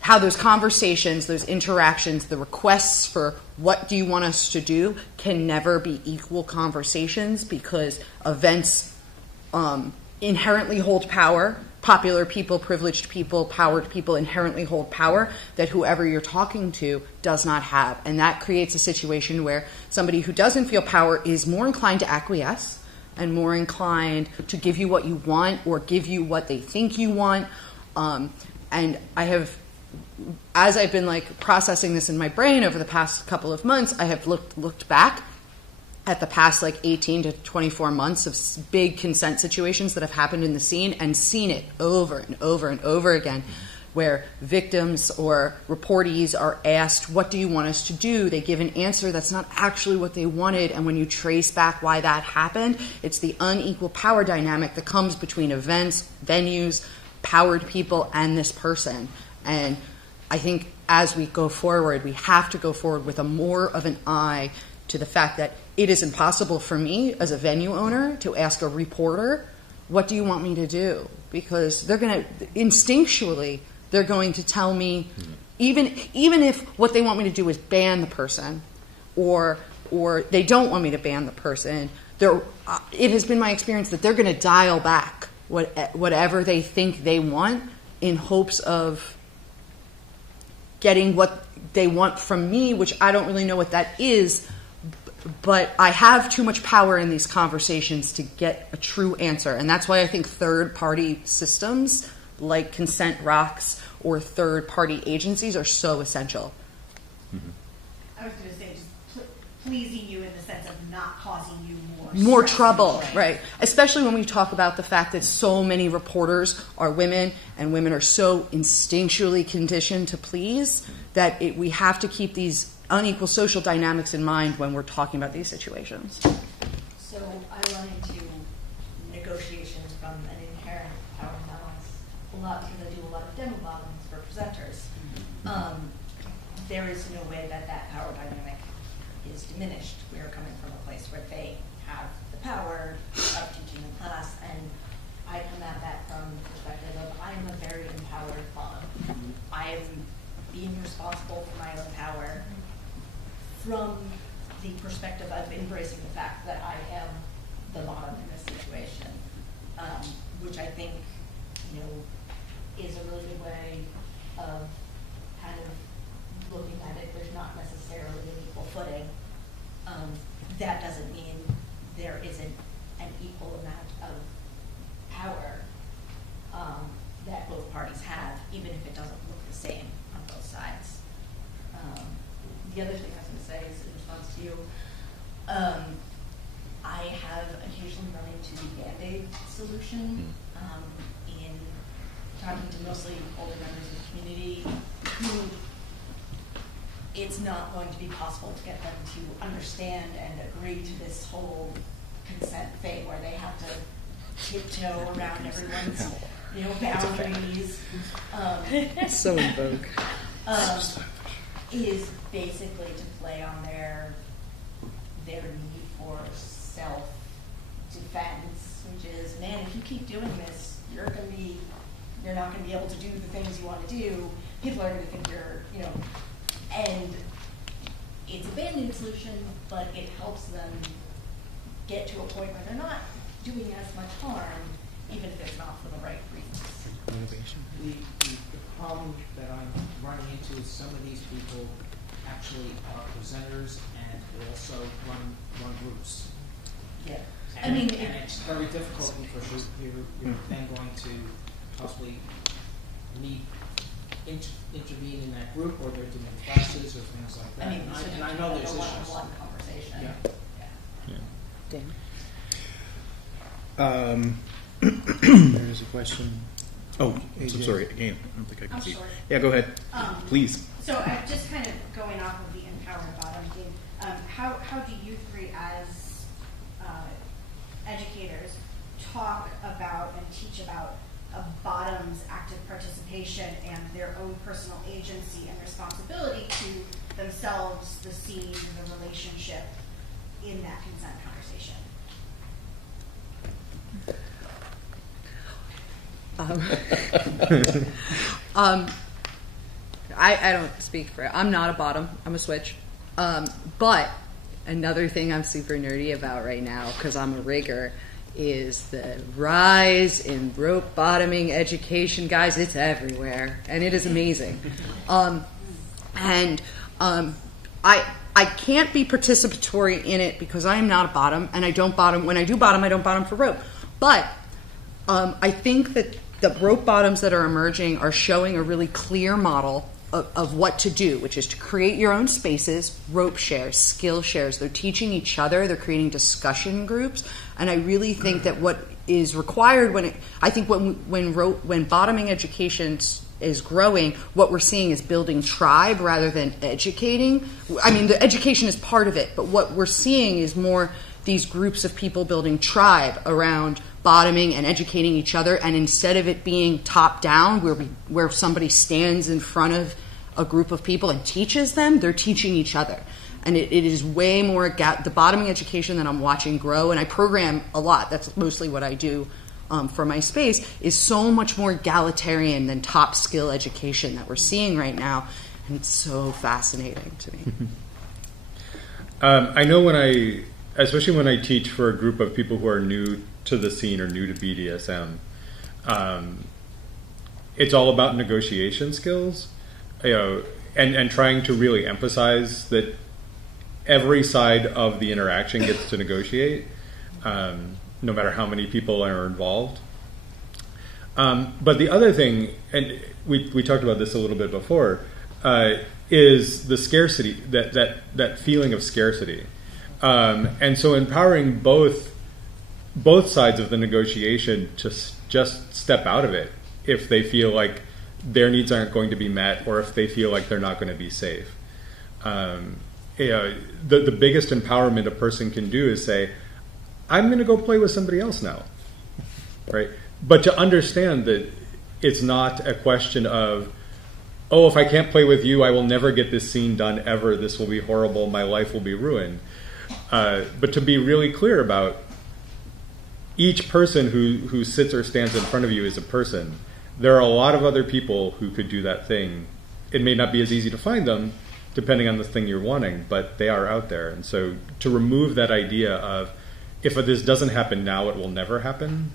how those conversations, those interactions, the requests for what do you want us to do can never be equal conversations because events inherently hold power. popular people, privileged people, powered people inherently hold power that whoever you're talking to does not have. And that creates a situation where somebody who doesn't feel power is more inclined to acquiesce and more inclined to give you what you want or give you what they think you want. And I have, as I've been like processing this in my brain over the past couple of months, I have looked back at the past like 18 to 24 months of big consent situations that have happened in the scene and seen it over and over and over again, where victims or reportees are asked, what do you want us to do? They give an answer that's not actually what they wanted, and when you trace back why that happened, it's the unequal power dynamic that comes between events, venues, powered people, and this person. And I think as we go forward, we have to go forward with a more of an eye to the fact that it is impossible for me as a venue owner to ask a reporter, what do you want me to do? Because they're going to, instinctually, they're going to tell me, even if what they want me to do is ban the person, or they don't want me to ban the person, it has been my experience that they're going to dial back whatever they think they want in hopes of getting what they want from me, which I don't really know what that is. But I have too much power in these conversations to get a true answer. And that's why I think third-party systems like Consent Rocks or third-party agencies are so essential. Mm-hmm. I was going to say, just pleasing you in the sense of not causing you more trouble, right? Especially when we talk about the fact that so many reporters are women, and women are so instinctually conditioned to please that we have to keep these unequal social dynamics in mind when we're talking about these situations. So I run into negotiations from an inherent power balance a lot because I do a lot of demo bottoms for presenters. There is no way that power dynamic is diminished. We are coming from a place where they have the power of teaching the class, and I come at that from the perspective of I am a very empowered bottom. I am being responsible for my own power from the perspective of embracing the fact that I am the bottom in this situation, which I think, is a really good way of kind of looking at it. There's not necessarily an equal footing. That doesn't mean there isn't an equal amount of power that both parties have, even if it doesn't look the same on both sides. The other thing I was going to say is in response to you, I have occasionally run into the Band-Aid solution in talking to mostly older members of the community who it's not going to be possible to get them to understand and agree to this whole consent thing where they have to tiptoe around everyone's boundaries. So in vogue. Is basically to play on their need for self-defense, which is, man, if you keep doing this, you're not going to be able to do the things you want to do. People are going to think you're, and it's a Band-Aid solution, but it helps them get to a point where they're not doing as much harm, even if it's not for the right reasons. Motivation. The problem that I'm running into is some of these people actually are presenters and also run groups. Yeah. And it's very difficult because you're then going to possibly intervene in that group, or they're doing classes or things like that. And I know there's issues. One-on-one conversation. Dan? There's a question. Oh, I'm so sorry. Again, I don't think I can see. Short. Yeah, go ahead. Please. So just kind of going off of the empowered bottom theme, how do you three as educators talk about and teach about a bottom's active participation and their own personal agency and responsibility to themselves, the scene, the relationship in that consent conversation? I don't speak for it. I'm not a bottom. I'm a switch. But another thing I'm super nerdy about right now, because I'm a rigger, is the rise in rope bottoming education. Guys, it's everywhere, and it is amazing. I can't be participatory in it because I am not a bottom, and I don't bottom. When I do bottom, I don't bottom for rope. But I think that the rope bottoms that are emerging are showing a really clear model of what to do, which is to create your own spaces, rope shares, skill shares. They're teaching each other. They're creating discussion groups. And I really think that what is required when bottoming education is growing, what we're seeing is building tribe rather than educating. I mean, the education is part of it, but what we're seeing is more these groups of people building tribe around bottoming and educating each other, and instead of it being top down where somebody stands in front of a group of people and teaches them, they're teaching each other. And it is way more the bottoming education that I'm watching grow, and I program a lot. That's mostly what I do for my space, is so much more egalitarian than top skill education that we're seeing right now, and it's so fascinating to me. I know especially when I teach for a group of people who are new to the scene or new to BDSM, it's all about negotiation skills, and trying to really emphasize that every side of the interaction gets to negotiate, no matter how many people are involved. But the other thing, and we talked about this a little bit before, is the scarcity, that feeling of scarcity. And so empowering both sides of the negotiation to just step out of it if they feel like their needs aren't going to be met, or if they feel like they're not going to be safe. The biggest empowerment a person can do is say, I'm going to go play with somebody else now, right? But to understand that it's not a question of, oh, if I can't play with you, I will never get this scene done ever. This will be horrible. My life will be ruined. But to be really clear about each person who sits or stands in front of you is a person. There are a lot of other people who could do that thing. It may not be as easy to find them, depending on the thing you're wanting, but they are out there. And so to remove that idea of, if this doesn't happen now, it will never happen,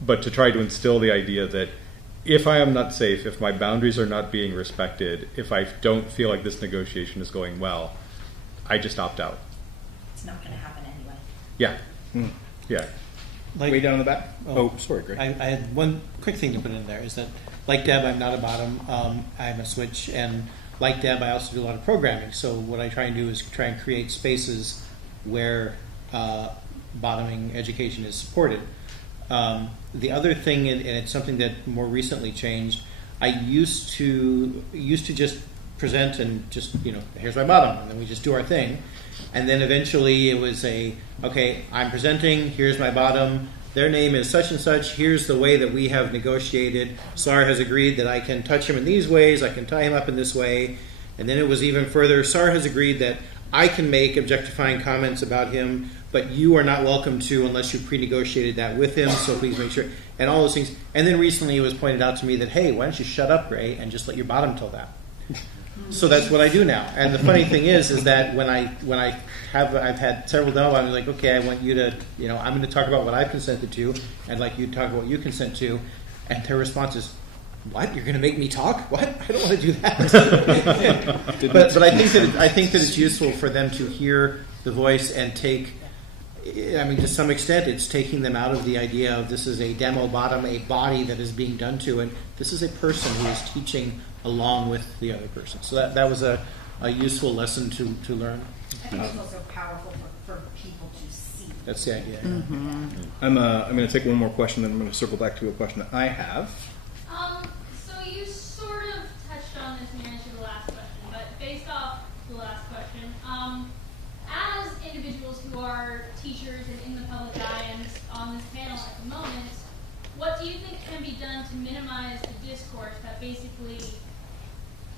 but to try to instill the idea that if I am not safe, if my boundaries are not being respected, if I don't feel like this negotiation is going well, I just opt out. It's not going to happen anyway. Yeah. Yeah. Like, Way down in the back? Oh, sorry, Greg. I had one quick thing to put in there, is that, like Deb, I'm not a bottom. I'm a switch, and like Deb, I also do a lot of programming. So what I try and do is try and create spaces where bottoming education is supported. The other thing, and it's something that more recently changed, I used to just present and just, here's my bottom, and then we just do our thing. And then eventually it was okay, I'm presenting, here's my bottom, their name is such and such, here's the way that we have negotiated. SAR has agreed that I can touch him in these ways, I can tie him up in this way. And then it was even further, SAR has agreed that I can make objectifying comments about him, but you are not welcome to unless you pre-negotiated that with him, so please make sure, and all those things. And then recently it was pointed out to me that, hey, why don't you shut up, Ray, and just let your bottom tell that. So that's what I do now. And the funny thing is that I've had several demo, I'm like, okay, I want you to, I'm going to talk about what I've consented to, I'd like you to talk about what you consent to, and their response is, what? You're going to make me talk? What? I don't want to do that. but I think that it's useful for them to hear the voice and take. To some extent, it's taking them out of the idea of this is a demo bottom, a body that is being done to, and this is a person who is teaching along with the other person. So that was a useful lesson to learn. I think it's also powerful for people to see. That's the idea. Mm-hmm. I'm going to take one more question, then I'm going to circle back to a question that I have. So you sort of touched on this in your answer to the last question, but based off the last question, as individuals who are teachers and in the public eye and on this panel at the moment, what do you think can be done to minimize the discourse that basically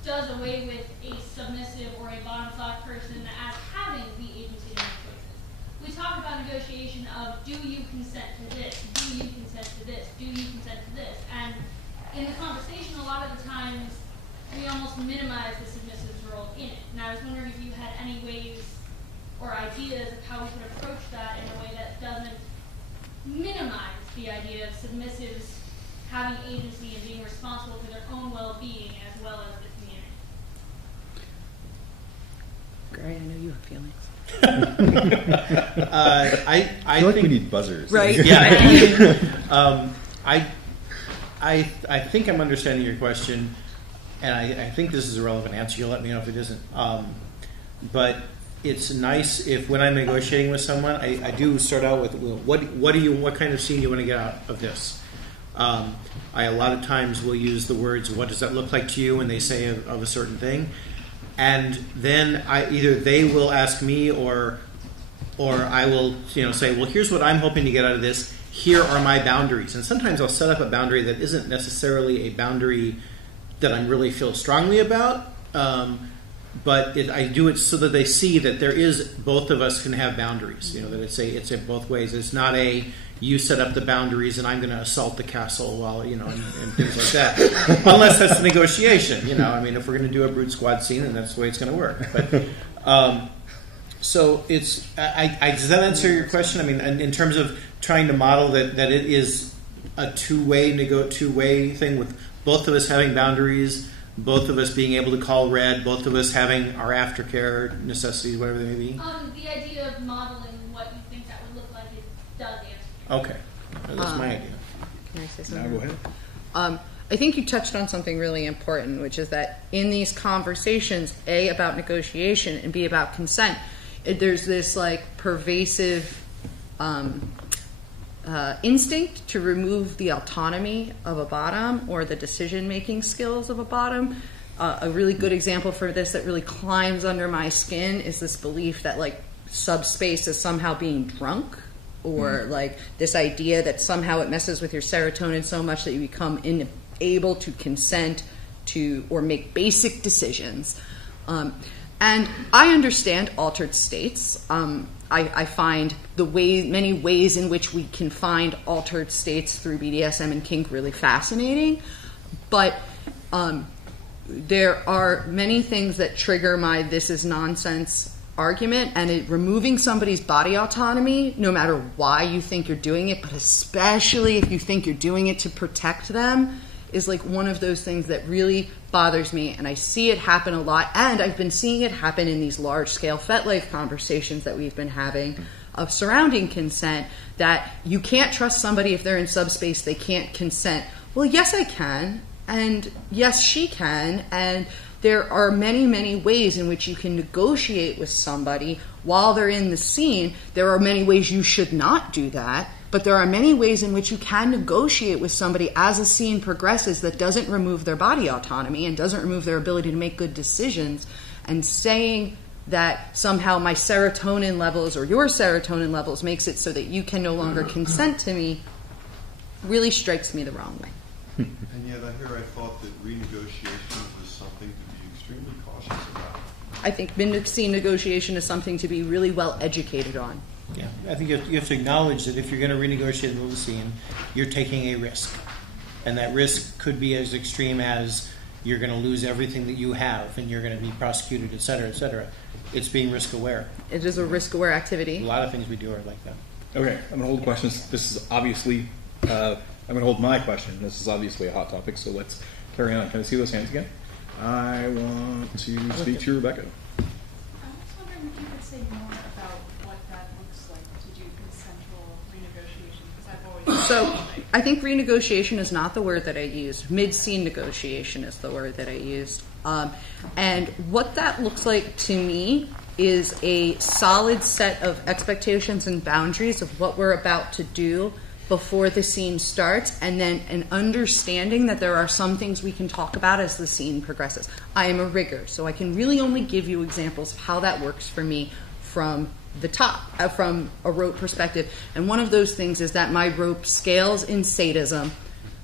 does away with a submissive or a bottom-thought person as having the agency to make choices? We talk about negotiation of, do you consent to this? Do you consent to this? Do you consent to this? And in the conversation, a lot of the times, we almost minimize the submissive's role in it. And I was wondering if you had any ways or ideas of how we could approach that in a way that doesn't minimize the idea of submissives having agency and being responsible for their own well-being as well as the community? Great, I know you have feelings. I feel like we need buzzers. Right. Yeah. I think I'm understanding your question, and I think this is a relevant answer. You'll let me know if it isn't. But it's nice if when I'm negotiating with someone, I do start out with what kind of scene do you want to get out of this? I a lot of times will use the words, what does that look like to you, when they say of a certain thing. And then either they will ask me or I will say, well, here's what I'm hoping to get out of this. Here are my boundaries. And sometimes I'll set up a boundary that isn't necessarily a boundary that I really feel strongly about, but I do it so that they see that there is, both of us can have boundaries. That it's a both ways. It's not a you set up the boundaries and I'm going to assault the castle while and things like that. Unless that's the negotiation. If we're going to do a brute squad scene, then that's the way it's going to work. But so it's. Does that answer your question? In terms of trying to model that it is a two-way thing with both of us having boundaries, both of us being able to call red, both of us having our aftercare necessities, whatever they may be. The idea of modeling what you think that would look like does answer. Okay, that's my idea. Can I say something? Now go ahead. I think you touched on something really important, which is that in these conversations, A, about negotiation, and B, about consent, there's this pervasive instinct to remove the autonomy of a bottom or the decision-making skills of a bottom. A really good example for this that really climbs under my skin is this belief that subspace is somehow being drunk, or this idea that somehow it messes with your serotonin so much that you become unable to consent to or make basic decisions. And I understand altered states. I find many ways in which we can find altered states through BDSM and kink really fascinating, but there are many things that trigger my "this is nonsense" argument, and removing somebody's body autonomy, no matter why you think you're doing it, but especially if you think you're doing it to protect them, is one of those things that really bothers me, and I see it happen a lot, and I've been seeing it happen in these large-scale FetLife conversations that we've been having of surrounding consent, that you can't trust somebody if they're in subspace, they can't consent. Well, yes, I can, and yes, she can, and there are many, many ways in which you can negotiate with somebody while they're in the scene. There are many ways you should not do that, but there are many ways in which you can negotiate with somebody as a scene progresses that doesn't remove their body autonomy and doesn't remove their ability to make good decisions. And saying that somehow my serotonin levels or your serotonin levels makes it so that you can no longer consent to me really strikes me the wrong way. And yet I thought that renegotiation was something to be extremely cautious about. I think scene negotiation is something to be really well educated on. Yeah, I think you have to acknowledge that if you're going to renegotiate the middle of the scene, you're taking a risk. And that risk could be as extreme as you're going to lose everything that you have and you're going to be prosecuted, et cetera, et cetera. It's being risk-aware. It is a risk-aware activity. A lot of things we do are like that. Okay, I'm going to hold questions. This is obviously, I'm going to hold my question. This is obviously a hot topic, so let's carry on. Can I see those hands again? I want to speak to Rebecca. I was wondering if you could say more about what that looks like to do consensual renegotiation, because I've always... So I think renegotiation is not the word that I used. Mid-scene negotiation is the word that I used. And what that looks like to me is a solid set of expectations and boundaries of what we're about to do before the scene starts, and then an understanding that there are some things we can talk about as the scene progresses. I am a rigger, so I can really only give you examples of how that works for me from the top, from a rope perspective. And one of those things is that my rope scales in sadism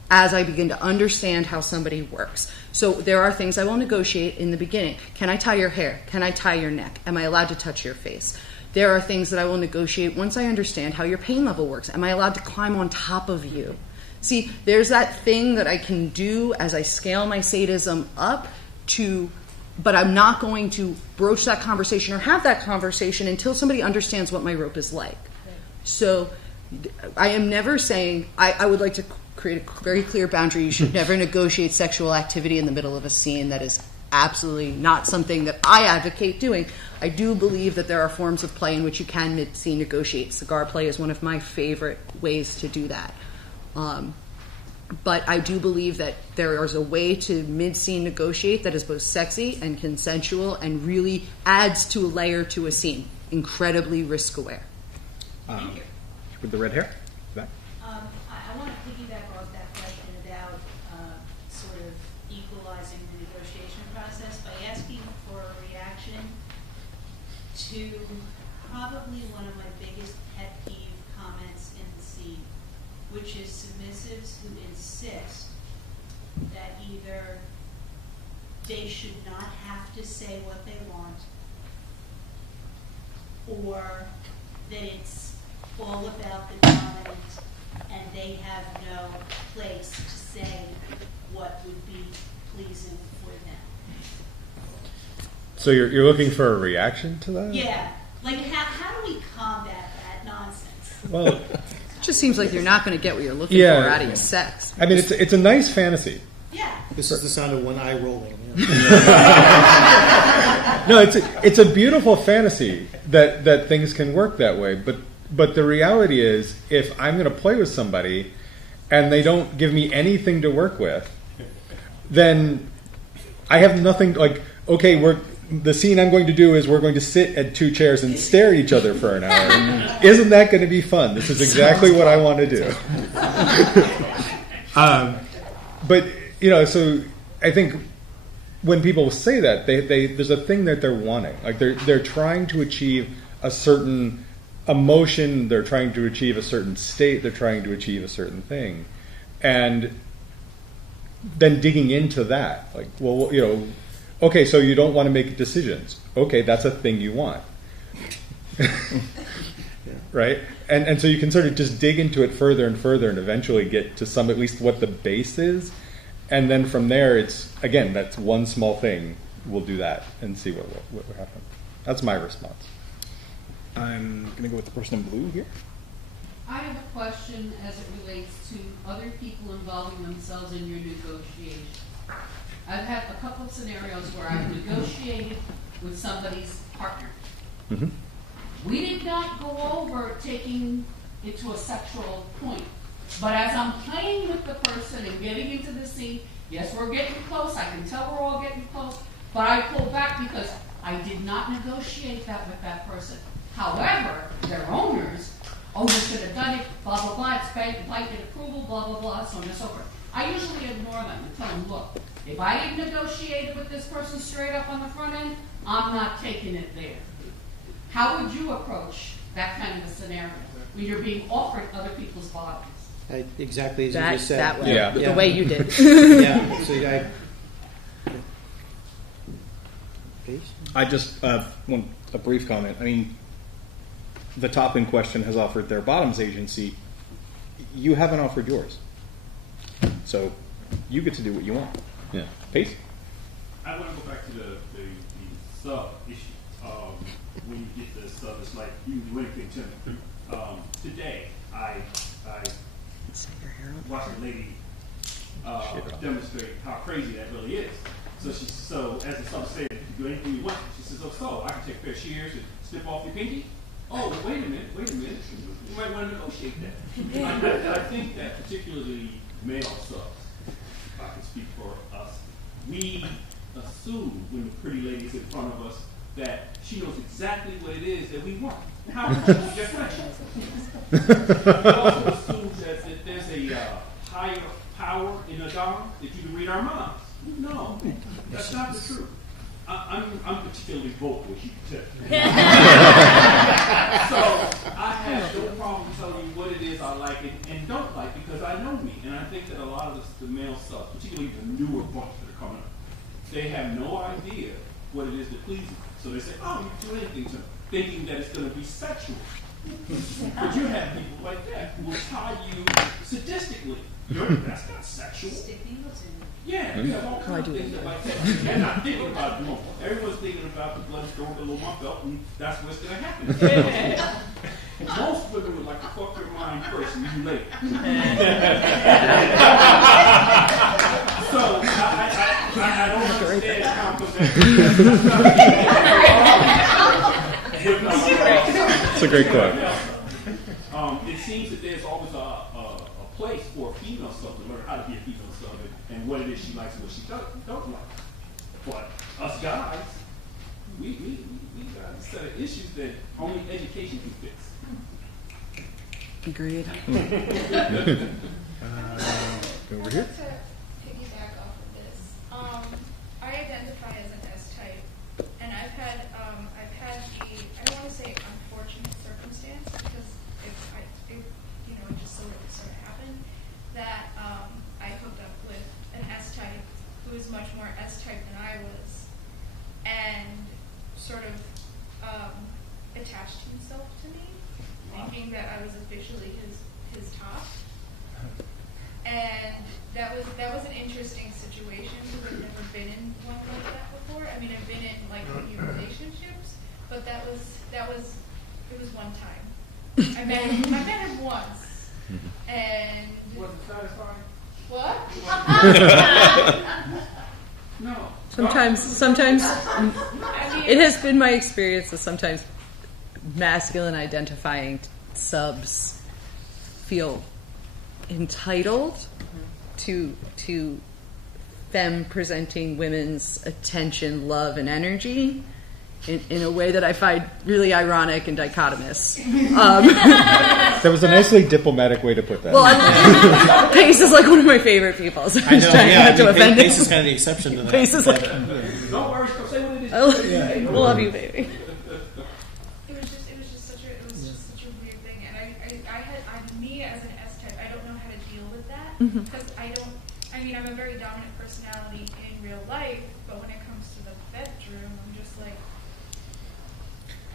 as I begin to understand how somebody works. So there are things I will negotiate in the beginning. Can I tie your hair? Can I tie your neck? Am I allowed to touch your face? There are things that I will negotiate once I understand how your pain level works. Am I allowed to climb on top of you? See, there's that thing that I can do as I scale my sadism up but I'm not going to broach that conversation or have that conversation until somebody understands what my rope is like. So I am never saying, I would like to create a very clear boundary. You should never negotiate sexual activity in the middle of a scene. That is absolutely not something that I advocate doing. I do believe that there are forms of play in which you can mid-scene negotiate. Cigar play is one of my favorite ways to do that. But I do believe that there is a way to mid-scene negotiate that is both sexy and consensual and really adds to a layer to a scene. Incredibly risk-aware. Thank you. With the red hair? Back. I want to piggyback off that question about sort of equalizing the negotiation process by asking for a reaction to probably one of my biggest pet peeve comments in the scene, which is submissives who insist that either they should not have to say what they want, or that it's all about the dominant and they have no place to say what would be pleasing for them. So you're looking for a reaction to that? Yeah. Like, how do we combat that nonsense? Well, It just seems like you're not going to get what you're looking Yeah. for out of your sex. I mean, it's a nice fantasy. Yeah. This is the sound of one eye rolling. No, it's a beautiful fantasy that things can work that way. But the reality is, if I'm going to play with somebody and they don't give me anything to work with, then I have nothing. Like, okay, the scene I'm going to do is we're going to sit at two chairs and stare at each other for an hour. Isn't that going to be fun? This is exactly what I want to do. But so I think when people say that, there's a thing that they're wanting. Like they're trying to achieve a certain emotion, they're trying to achieve a certain state, they're trying to achieve a certain thing. And then digging into that, like, well, okay, so you don't want to make decisions. Okay, that's a thing you want. Right? And so you can sort of just dig into it further and further and eventually get to at least what the base is. And then from there, it's, again, that's one small thing. We'll do that and see what will happen. That's my response. I'm going to go with the person in blue here. I have a question as it relates to other people involving themselves in your negotiation. I've had a couple of scenarios where I've negotiated with somebody's partner. Mm-hmm. We did not go over taking it to a sexual point. But as I'm playing with the person and getting into the scene, yes, we're getting close. I can tell we're all getting close. But I pull back because I did not negotiate that with that person. However, their owners, you should have done it, blah, blah, blah, it's blanket approval, blah, blah, blah, so on and so forth. I usually ignore them and tell them, look, if I didn't negotiate with this person straight up on the front end, I'm not taking it there. How would you approach that kind of a scenario when you're being offered other people's bodies? Exactly as you just said. That way. Yeah. The way you did. Yeah. So I just want a brief comment. I mean, the top in question has offered their bottoms agency. You haven't offered yours. So you get to do what you want. Yeah. Pete? I want to go back to the sub issue. When you get the sub, it's like you link it to today, I watched a lady demonstrate how crazy that really is. So as the sub said, you can do anything you want. She says, so I can take a pair of shears and snip off your pinky? Oh, wait a minute. You might want to negotiate that. I think that particularly male subs, if I can speak for us, we assume when the pretty lady's in front of us that she knows exactly what it is that we want. How much is different? We also assume that there's a higher power in a dom that you can read our minds. No, that's not the truth. I'm particularly vocal, as you can tell. So I have no problem telling you what it is I like and don't like because I know me. And I think that a lot of the male subs, particularly the newer bunch that are coming up, they have no idea what it is that pleases them. So they say, oh, you can do anything to them, thinking that it's going to be sexual. But you have people like that who will tie you sadistically. That's not sexual. Stick needles in. Yeah, you have all kinds of things like that. They're not thinking about it more. Everyone's thinking about the blood stored below my belt, and that's what's going to happen. Most women would like to fuck your mind first and you later. So I don't understand how It's a great quote. It seems that there's always a place for a female sub to learn how to be a female sub and what it is she likes and what she don't like. But us guys, we got a set of issues that only education can fix. Agreed. Over I'd here. like to piggyback off of this. I identify as an S-type, and I've had the, I don't want to say unfortunate circumstance, because it just sort of happened, that I hooked up with an S-type who was much more S-type than I was, and sort of attached himself to me, thinking that I was officially his top. And that was an interesting situation because I've never been in one like that before. I mean, I've been in like new relationships, but it was one time. I met him once, and Was it satisfying? what? No. Sometimes I mean, it has been my experience that sometimes masculine identifying subs feel entitled to them presenting women's attention, love, and energy in a way that I find really ironic and dichotomous. That was a nicely diplomatic way to put that. Well, Pace is like one of my favorite people. So I'm just trying not to offend him. Pace is kind of the exception to that. Pace is like, Don't worry, say what it is. I love you, baby. It was just such a weird thing, and me as an S-type, I don't know how to deal with that because I'm a very dominant personality in real life, but when it comes to the bedroom, I'm just like,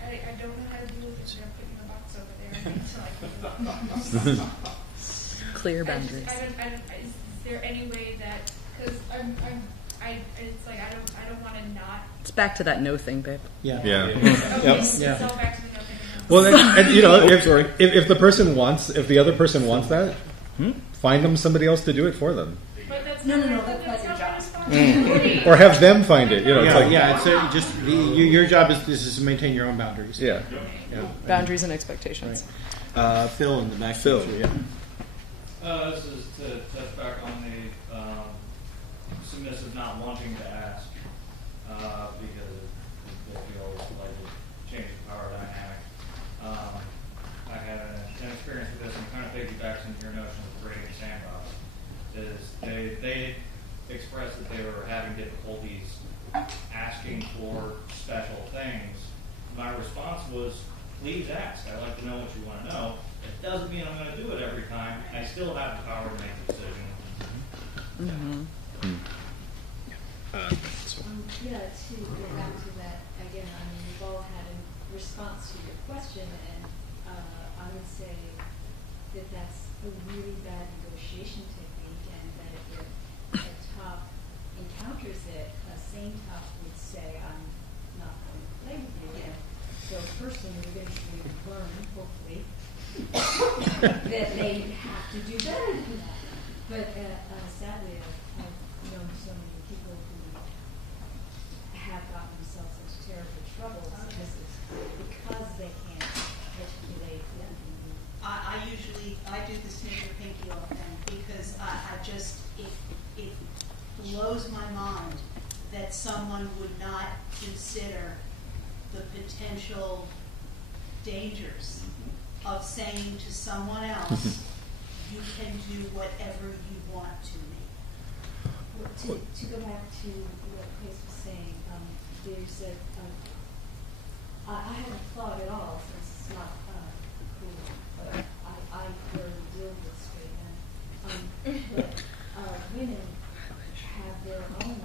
I don't know how to deal with this. You're putting a box over there. I need to Clear boundaries. is there any way that, because it's like I don't want to not. It's back to that no thing, babe. Yeah. Yeah. Okay, Yep. it's all back to the nothing. Well, and, if the person wants, if the other person wants that, find them somebody else to do it for them, But that's No, not that's that's your not job. my responsibility. or have them find it. It's like, your job is to maintain your own boundaries. yeah. Boundaries and expectations. Phil in the back. Phil. Yeah. This is to touch back on the submissive not wanting to ask because they feel like it changes the power dynamic. I had an experience with this, and it kind of piggybacks into your notion of creating a sandbox. They expressed that they were having difficulties asking for special things. My response was, please ask. I'd like to know what you want to know. It doesn't mean I'm going to do it every time. I still have the power to make a decision. Yeah, to go back to that again, I mean, we've all had a response to your question, and I would say that that's a really bad negotiation technique, and that if a top encounters it, a sane top would say, I'm not going to play with you. Yeah. So a person would eventually learn, hopefully, that they have to do better than that. But sadly, I've known so many people who have gotten themselves into terrible trouble because they can't articulate what they need. I do the sneaker pinky off thing because it blows my mind that someone would not consider the potential dangers of saying to someone else, you can do whatever you want to me. Well, to go back to what Pace was saying, there's I haven't thought at all, since it's not cool, but I rarely deal with straight men. But women have their own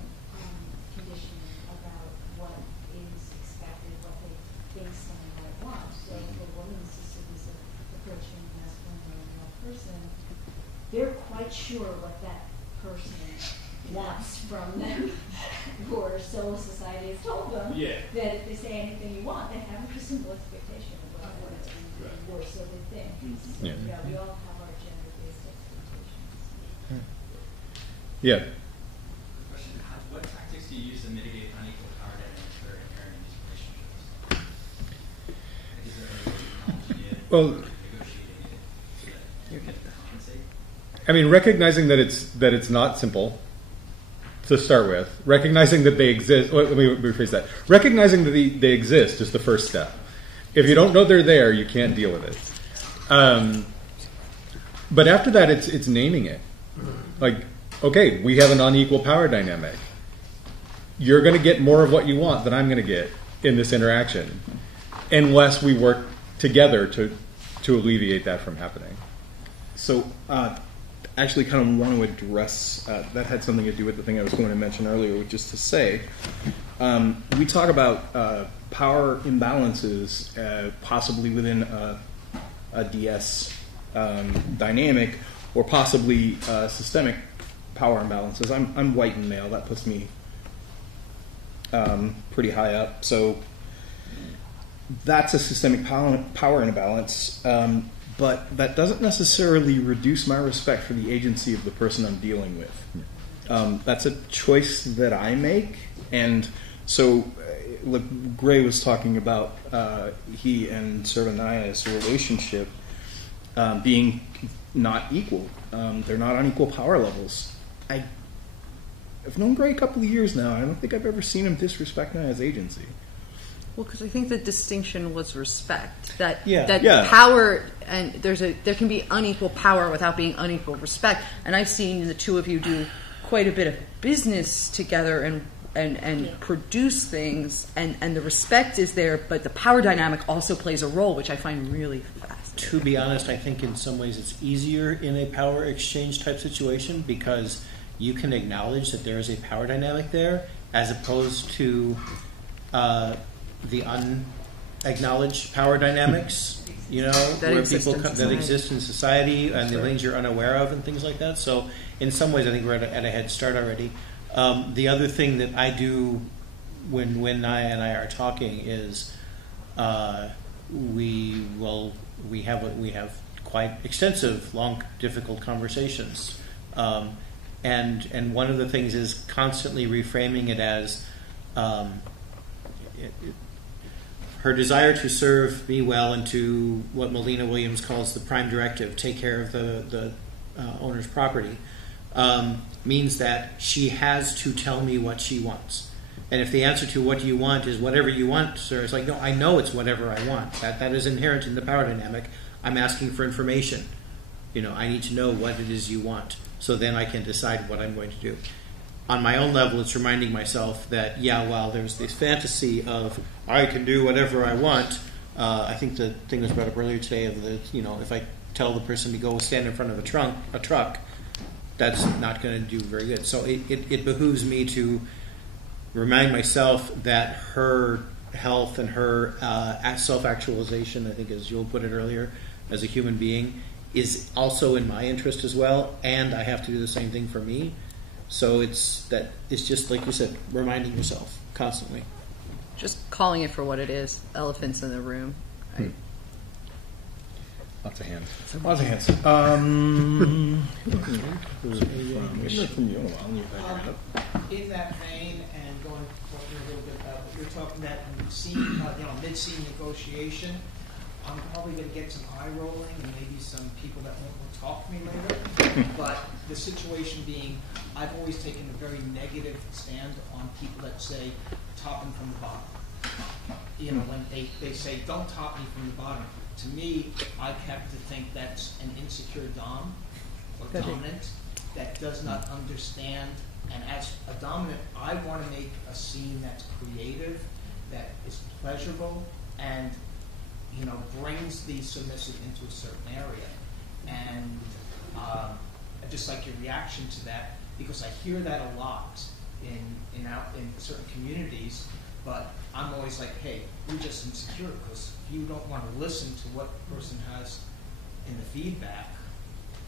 conditioning about what is expected, what they think someone might want. So for a woman who's approaching a masculine or a male person, they're quite sure what that person wants from them, or so society has told them, that if they say anything you want, they have a reasonable expectation of what it's going to do. worse of a thing. So, Yeah. yeah, we all have our gender-based expectations. Yeah. Question: what tactics do you use to mitigate unequal power dynamics that are inherent in these relationships? Like, is there any way to acknowledge it, Well, negotiating it, so that you can compensate? I mean, recognizing that it's not simple to start with, recognizing that they exist. Let me rephrase that. Recognizing that they exist is the first step. If you don't know they're there, you can't deal with it. But after that, it's naming it. Like, okay, we have an unequal power dynamic. You're going to get more of what you want than I'm going to get in this interaction, unless we work together to alleviate that from happening. So, actually, kind of want to address that had something to do with the thing I was going to mention earlier, which is to say, we talk about power imbalances possibly within a DS dynamic, or possibly systemic power imbalances. I'm white and male. That puts me pretty high up. So that's a systemic power imbalance. But that doesn't necessarily reduce my respect for the agency of the person I'm dealing with. That's a choice that I make. And so Gray was talking about he and Servanaya's relationship being not equal. They're not on equal power levels. I've known Gray a couple of years now. I don't think I've ever seen him disrespect Naya's agency. Well, because I think the distinction was respect. That Yeah. power, and there can be unequal power without being unequal respect. And I've seen the two of you do quite a bit of business together and produce things, and the respect is there, but the power dynamic also plays a role, which I find really fascinating. To be honest, I think in some ways it's easier in a power exchange type situation because you can acknowledge that there is a power dynamic there, as opposed to the unacknowledged power dynamics, that exist in society and the things you're unaware of and things like that. So in some ways, I think we're at a head start already. The other thing that I do when Naya and I are talking is we have quite extensive, long, difficult conversations, and one of the things is constantly reframing it as her desire to serve me well and to what Melina Williams calls the prime directive, take care of the owner's property, means that she has to tell me what she wants. And if the answer to what do you want is whatever you want, sir, it's like, no, I know it's whatever I want. That is inherent in the power dynamic. I'm asking for information. I need to know what it is you want, so then I can decide what I'm going to do. On my own level, it's reminding myself that, while there's this fantasy of I can do whatever I want, I think the thing was brought up earlier today of if I tell the person to go stand in front of a truck, that's not going to do very good. So it behooves me to remind myself that her health and her self-actualization, I think as Joel put it earlier, as a human being, is also in my interest as well, and I have to do the same thing for me. So it's just like you said, reminding yourself constantly. Just calling it for what it is. Elephants in the room. Lots of hands. In that vein, and talking a little bit about what you're talking about, mid-scene negotiation, I'm probably going to get some eye rolling and maybe some people that won't talk to me later. But the situation being, I've always taken a very negative stand on people that say, top them from the bottom. When they say, don't top me from the bottom. To me, I have to think that's an insecure dom or dominant that does not understand. And as a dominant, I want to make a scene that's creative, that is pleasurable, and brings the submissive into a certain area. And I just like your reaction to that, because I hear that a lot in certain communities. But I'm always like, hey, you're just insecure because you don't want to listen to what the person has in the feedback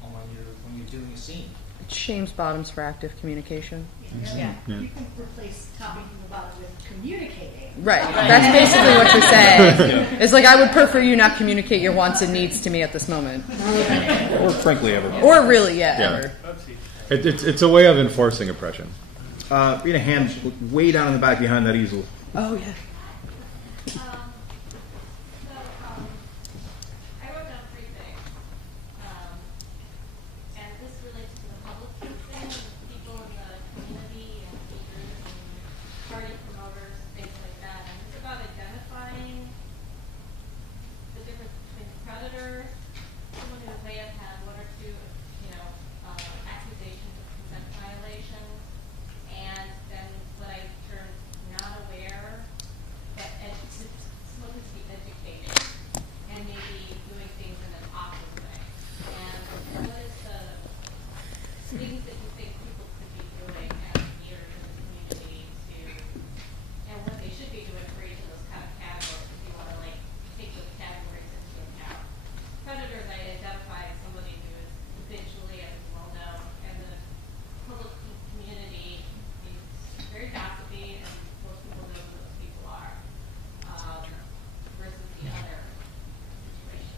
on when you're doing a scene. shames bottoms for active communication. Yeah. You can replace topping from the bottom with communicating. Right. That's basically what you're saying. It's like, I would prefer you not communicate your wants and needs to me at this moment. Or frankly, ever. Or really, ever. It's a way of enforcing oppression. We had a hand way down in the back behind that easel. Oh, yeah. I wrote down 3 things. And this relates to the public facing, people in the community and teachers and party promoters, things like that. And it's about identifying the difference between predators, someone who may have had 1 or 2, accusations of consent violations, and then what I termed not aware, that someone who's be educated and maybe doing things in an awkward way. And what is the things that you think people could be doing as leaders in the community to, and what they should be doing for each of those kind of categories, if you want to take those categories into account. Predators, I identify as somebody who is habitually, as is well known, and the public community is very gossipy, and most people know who those people are, versus the other situations.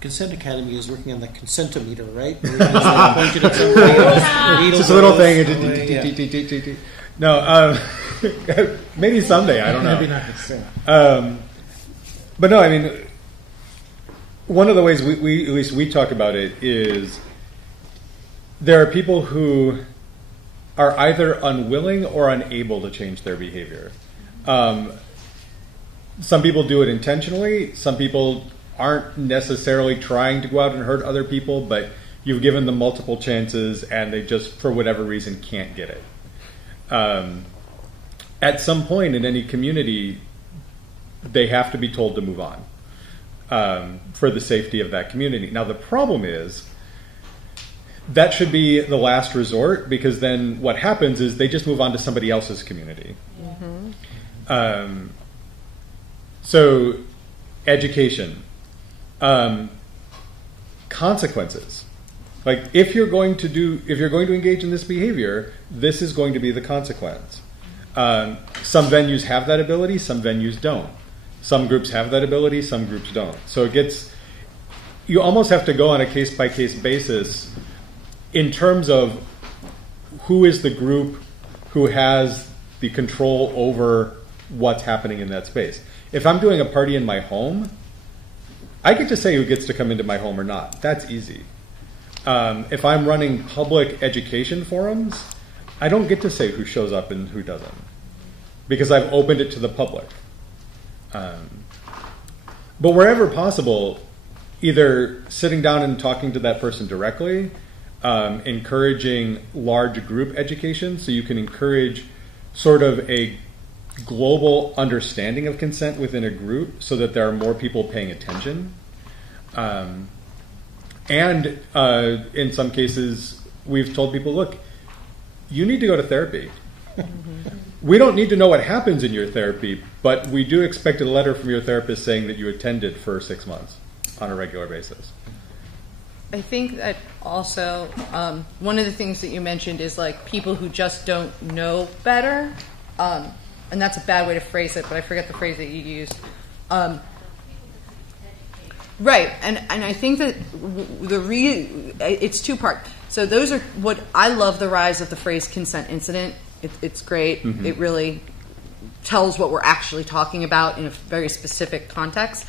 Consent Academy is working on the consent-o-meter, right? Pointed at somebody else. Just a little thing. No, maybe someday. I don't know. Maybe not consent. But no, I mean, one of the ways we at least we talk about it is there are people who are either unwilling or unable to change their behavior. Some people do it intentionally. Some people aren't necessarily trying to go out and hurt other people, but you've given them multiple chances and they just, for whatever reason, can't get it. At some point in any community, they have to be told to move on for the safety of that community. Now, the problem is that should be the last resort, because then what happens is they just move on to somebody else's community. Mm-hmm. So, education. Consequences. Like, if you're going to engage in this behavior, this is going to be the consequence. Some venues have that ability, some venues don't. Some groups have that ability, some groups don't. So you almost have to go on a case-by-case basis in terms of who is the group who has the control over what's happening in that space. If I'm doing a party in my home, I get to say who gets to come into my home or not. That's easy. If I'm running public education forums, I don't get to say who shows up and who doesn't, because I've opened it to the public. But wherever possible, either sitting down and talking to that person directly, encouraging large group education, so you can encourage sort of a global understanding of consent within a group so that there are more people paying attention. And in some cases, we've told people, look, you need to go to therapy. We don't need to know what happens in your therapy, but we do expect a letter from your therapist saying that you attended for 6 months on a regular basis. I think that also one of the things that you mentioned is like people who just don't know better. And that's a bad way to phrase it, but I forget the phrase that you used. Right, and I think that it's 2-part. So those are what I love, the rise of the phrase consent incident. It's great. Mm-hmm. It really tells what we're actually talking about in a very specific context.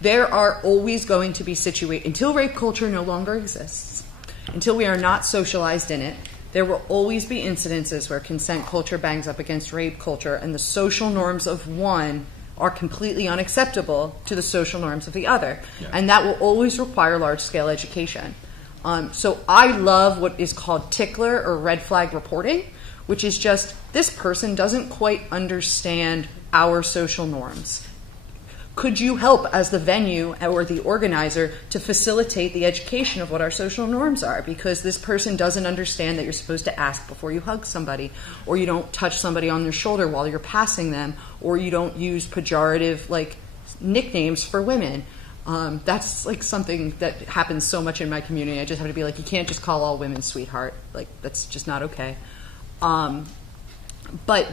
There are always going to be situations, until rape culture no longer exists, until we are not socialized in it, there will always be incidences where consent culture bangs up against rape culture, and the social norms of one are completely unacceptable to the social norms of the other. Yeah. And that will always require large-scale education. So I love what is called tickler or red flag reporting, which is just, this person doesn't quite understand our social norms. Could you help as the venue or the organizer to facilitate the education of what our social norms are? Because this person doesn't understand that you're supposed to ask before you hug somebody, or you don't touch somebody on their shoulder while you're passing them, or you don't use pejorative nicknames for women. That's like something that happens so much in my community. I just have to be like, you can't just call all women sweetheart. Like, that's just not okay. But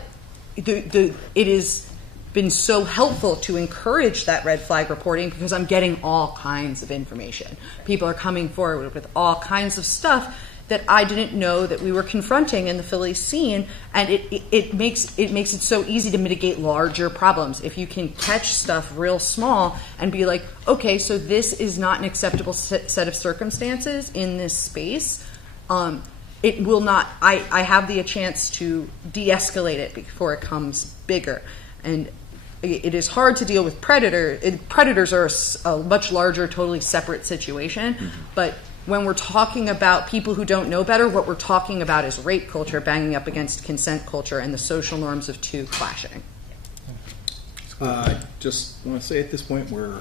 it has been so helpful to encourage that red flag reporting because I'm getting all kinds of information. People are coming forward with all kinds of stuff that I didn't know that we were confronting in the Philly scene, and it makes it so easy to mitigate larger problems. If you can catch stuff real small and be like, okay, so this is not an acceptable set of circumstances in this space, it will not, I have the chance to de-escalate it before it comes bigger. And it is hard to deal with predators are a much larger, totally separate situation, but when we're talking about people who don't know better, what we're talking about is rape culture banging up against consent culture and the social norms of two clashing. Just want to say at this point we're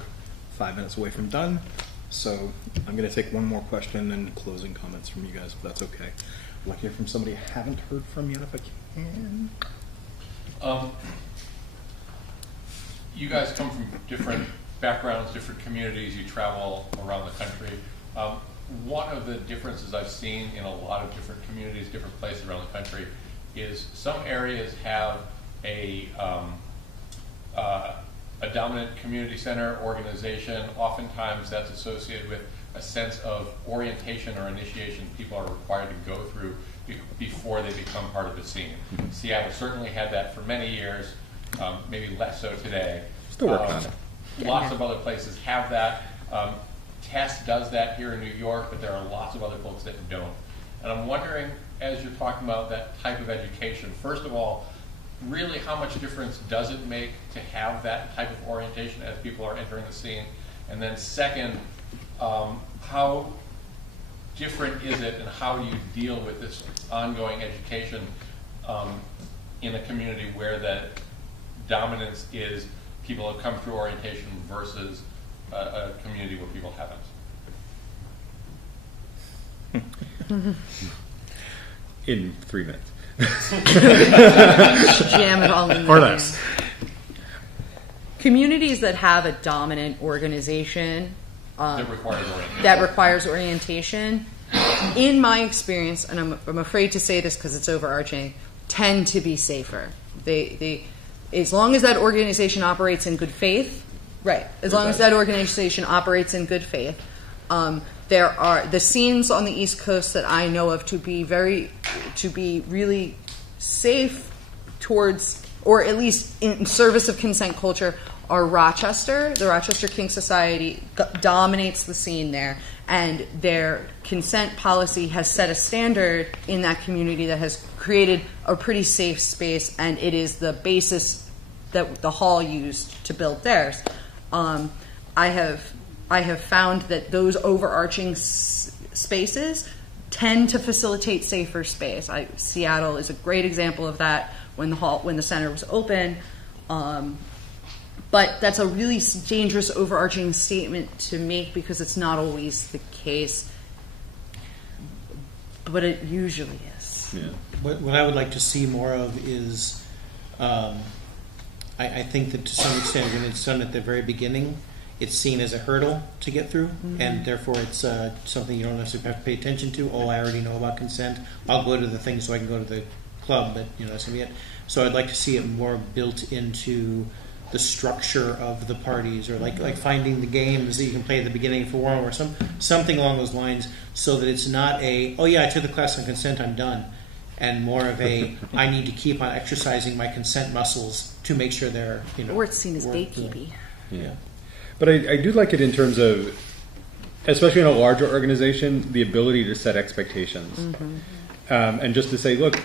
5 minutes away from done, so I'm going to take one more question and closing comments from you guys, if that's okay. I'd like to hear from somebody I haven't heard from yet, if I can. You guys come from different backgrounds, different communities. You travel around the country. One of the differences I've seen in a lot of different communities, different places around the country, is some areas have a dominant community center organization. Oftentimes that's associated with a sense of orientation or initiation people are required to go through before they become part of the scene. Seattle certainly had that for many years, maybe less so today. Still working on it. Lots of other places have that. Test does that here in New York, but there are lots of other folks that don't. And I'm wondering, as you're talking about that type of education, first of all, really how much difference does it make to have that type of orientation as people are entering the scene? And then second, how different is it and how do you deal with this ongoing education in a community where that dominance is people have come through orientation versus a community where people haven't? In 3 minutes. Jam it all in or there. less. Communities that have a dominant organization That requires orientation. that requires orientation, in my experience, and I'm afraid to say this because it's overarching, tend to be safer. They as long as that organization operates in good faith, right? As long as that organization operates in good faith, there are the scenes on the East Coast that I know of to be really safe towards, or at least in service of consent culture, are Rochester. The Rochester King Society dominates the scene there, and their consent policy has set a standard in that community that has created a pretty safe space, and it is the basis that the hall used to build theirs. I have found that those overarching spaces tend to facilitate safer space. Seattle is a great example of that when the center was open. But that's a really dangerous overarching statement to make because it's not always the case, but it usually is. Yeah. What I would like to see more of is, I think that to some extent when it's done at the very beginning, it's seen as a hurdle to get through, and therefore it's something you don't necessarily have to pay attention to. Oh, I already know about consent. I'll go to the thing so I can go to the club, but that's going to be it. So I'd like to see it more built into the structure of the parties, or like finding the games that you can play at the beginning for one, or something along those lines, so that it's not a, oh yeah, I took the class on consent, I'm done, and more of a, I need to keep on exercising my consent muscles to make sure they're, or it's seen as gatekeeping. Yeah. But I do like it in terms of, especially in a larger organization, the ability to set expectations. And just to say, look,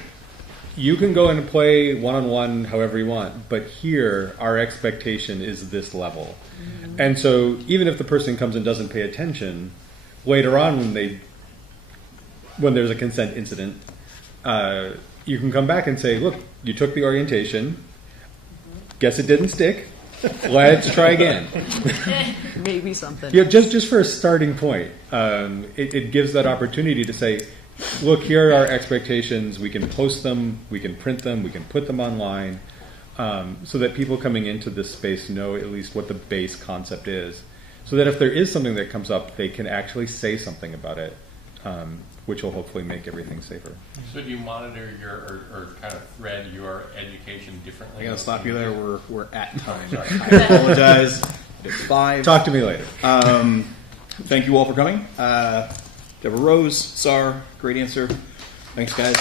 you can go in and play one-on-one however you want, but here our expectation is this level. And so even if the person comes and doesn't pay attention, later on when there's a consent incident, you can come back and say, look, you took the orientation, guess it didn't stick, let's try again. Maybe something. Yeah, just for a starting point, it gives that opportunity to say, look, here are our expectations. We can post them, we can print them, we can put them online, so that people coming into this space know at least what the base concept is. so that if there is something that comes up, they can actually say something about it, which will hopefully make everything safer. So do you monitor or kind of thread your education differently? I gotta stop you there. We're at time. Sorry. I apologize. It's 5. Talk to me later. Thank you all for coming. Deborah Rose, Sar, great answer. Thanks, guys.